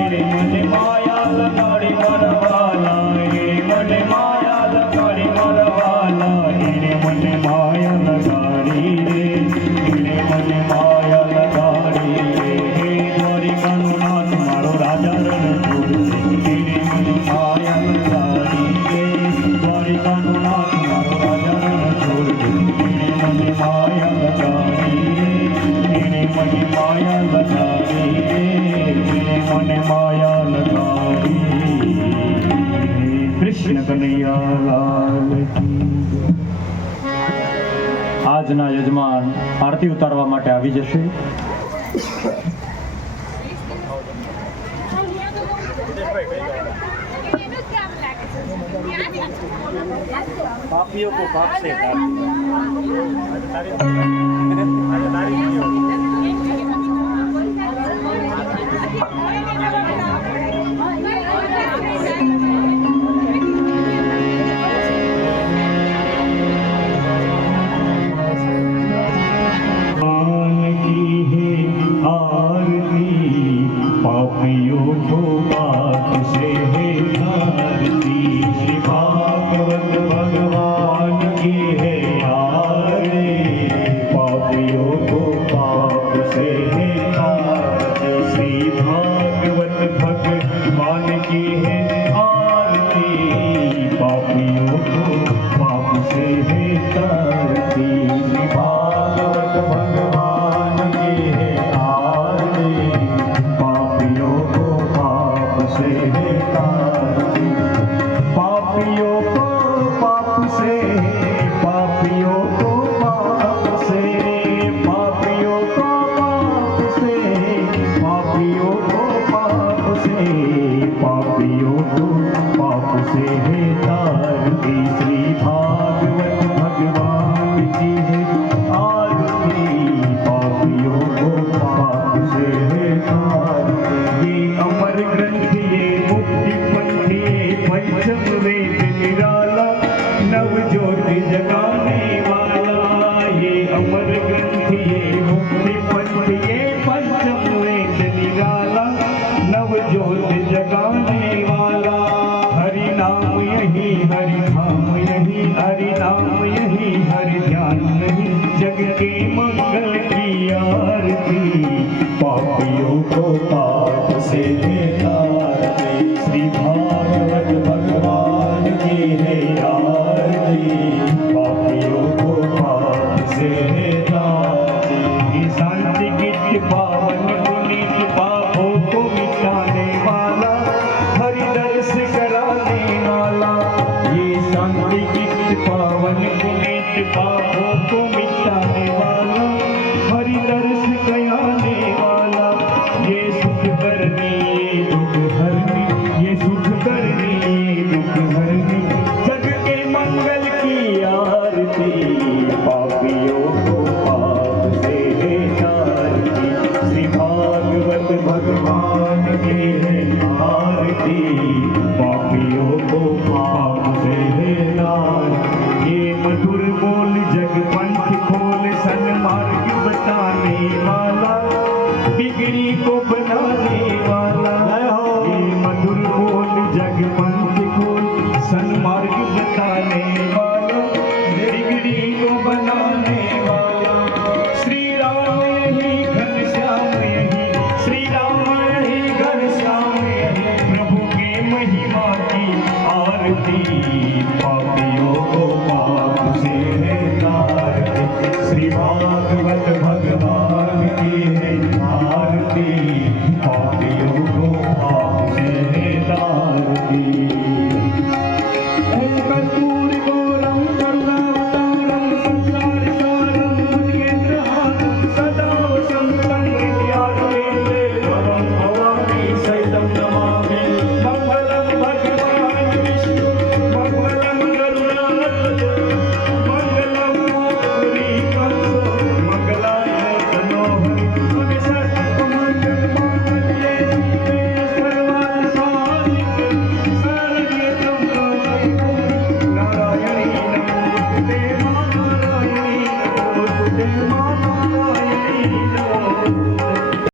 એણે મને માયા લગાડી મરવાલા. એણે મને માયા લગાડી મરવાલા. એણે મને માયા લગાડી રે. એણે મને માયા લગાડી રે. હે દ્વારિકાનો નાથ મારો રાજા રણ છોડશે. એણે મને માયા લગાડી રે. દ્વારિકાનો નાથ મારો રાજા રણ છોડશે. એણે મને માયા લગાડી રે. એણે મને માયા લગાડી રે. એણે મને માયા લગાડી. કૃષ્ણ કનૈયા લાલ કી જય. આજના યજમાન આરતી ઉતારવા માટે આવી જશે. पापियों को पाप से भगवान की है आरती. पापियों को पाप से है तारती. श्री भागवत भगवान की है आरती. पापियों को पाप से है तारती. श्री भागवत भगवान की है आरती. पापियों को पाप से है तारती. श्री भागवत भगवान की है आरती. पापियों को पाप से है तारती. पापियों को पाप से, पापियों को पाप से, पापियों को पाप से, पापियों को पाप से, पापियों को पाप से है तारती. श्री भागवत भगवान की है आरती. पापियों को पाप से है तारती. ये अमर ग्रंथ ये मुक्ति पंथ ये पंचम वेद निराला. नव ज्योति जगाने वाला. ये अमर ग्रंथ ये मुक्ति पंथ ये पंचम वेद निराला. नव ज्योति जगाने वाला. हरि नाम यही हरि धाम यही. हरि नाम यही हरि ध्यान नहीं. जग के मंगल की आरती. पापियों को पाप से है तारती. श्री भागवत भगवान की है आरती. पापियों को पाप से है तारती. ये शांति गीत पावन पुनीत पापों को मिटाने वाला. हरि दर्श कराने वाला. ये शांति गीत पावन पुनीत पापों को मिटाने वाला. हरि दर्श कराने वाला. ये सुख करनी ये दुख हरनी. ये सुख करनी ये दुख हरनी. जग के मंगल की आरती. पापियों को पाप से है तारती. श्री भागवत भगवान की है आरती. पापियों को पाप से है तारती. ये मधुर बोल जग पंथ खोल सन्मार्ग बताने वाला. बिगड़ी को बनाने वाला. ये मधुर बोल जग पंथ खोल सन्मार्ग बताने वाला. बिगड़ी को बनाने वाला. श्री राम यही घनश्याम यही. श्री राम यही घनश्याम यही. प्रभु के महिमा की आरती. पापियों को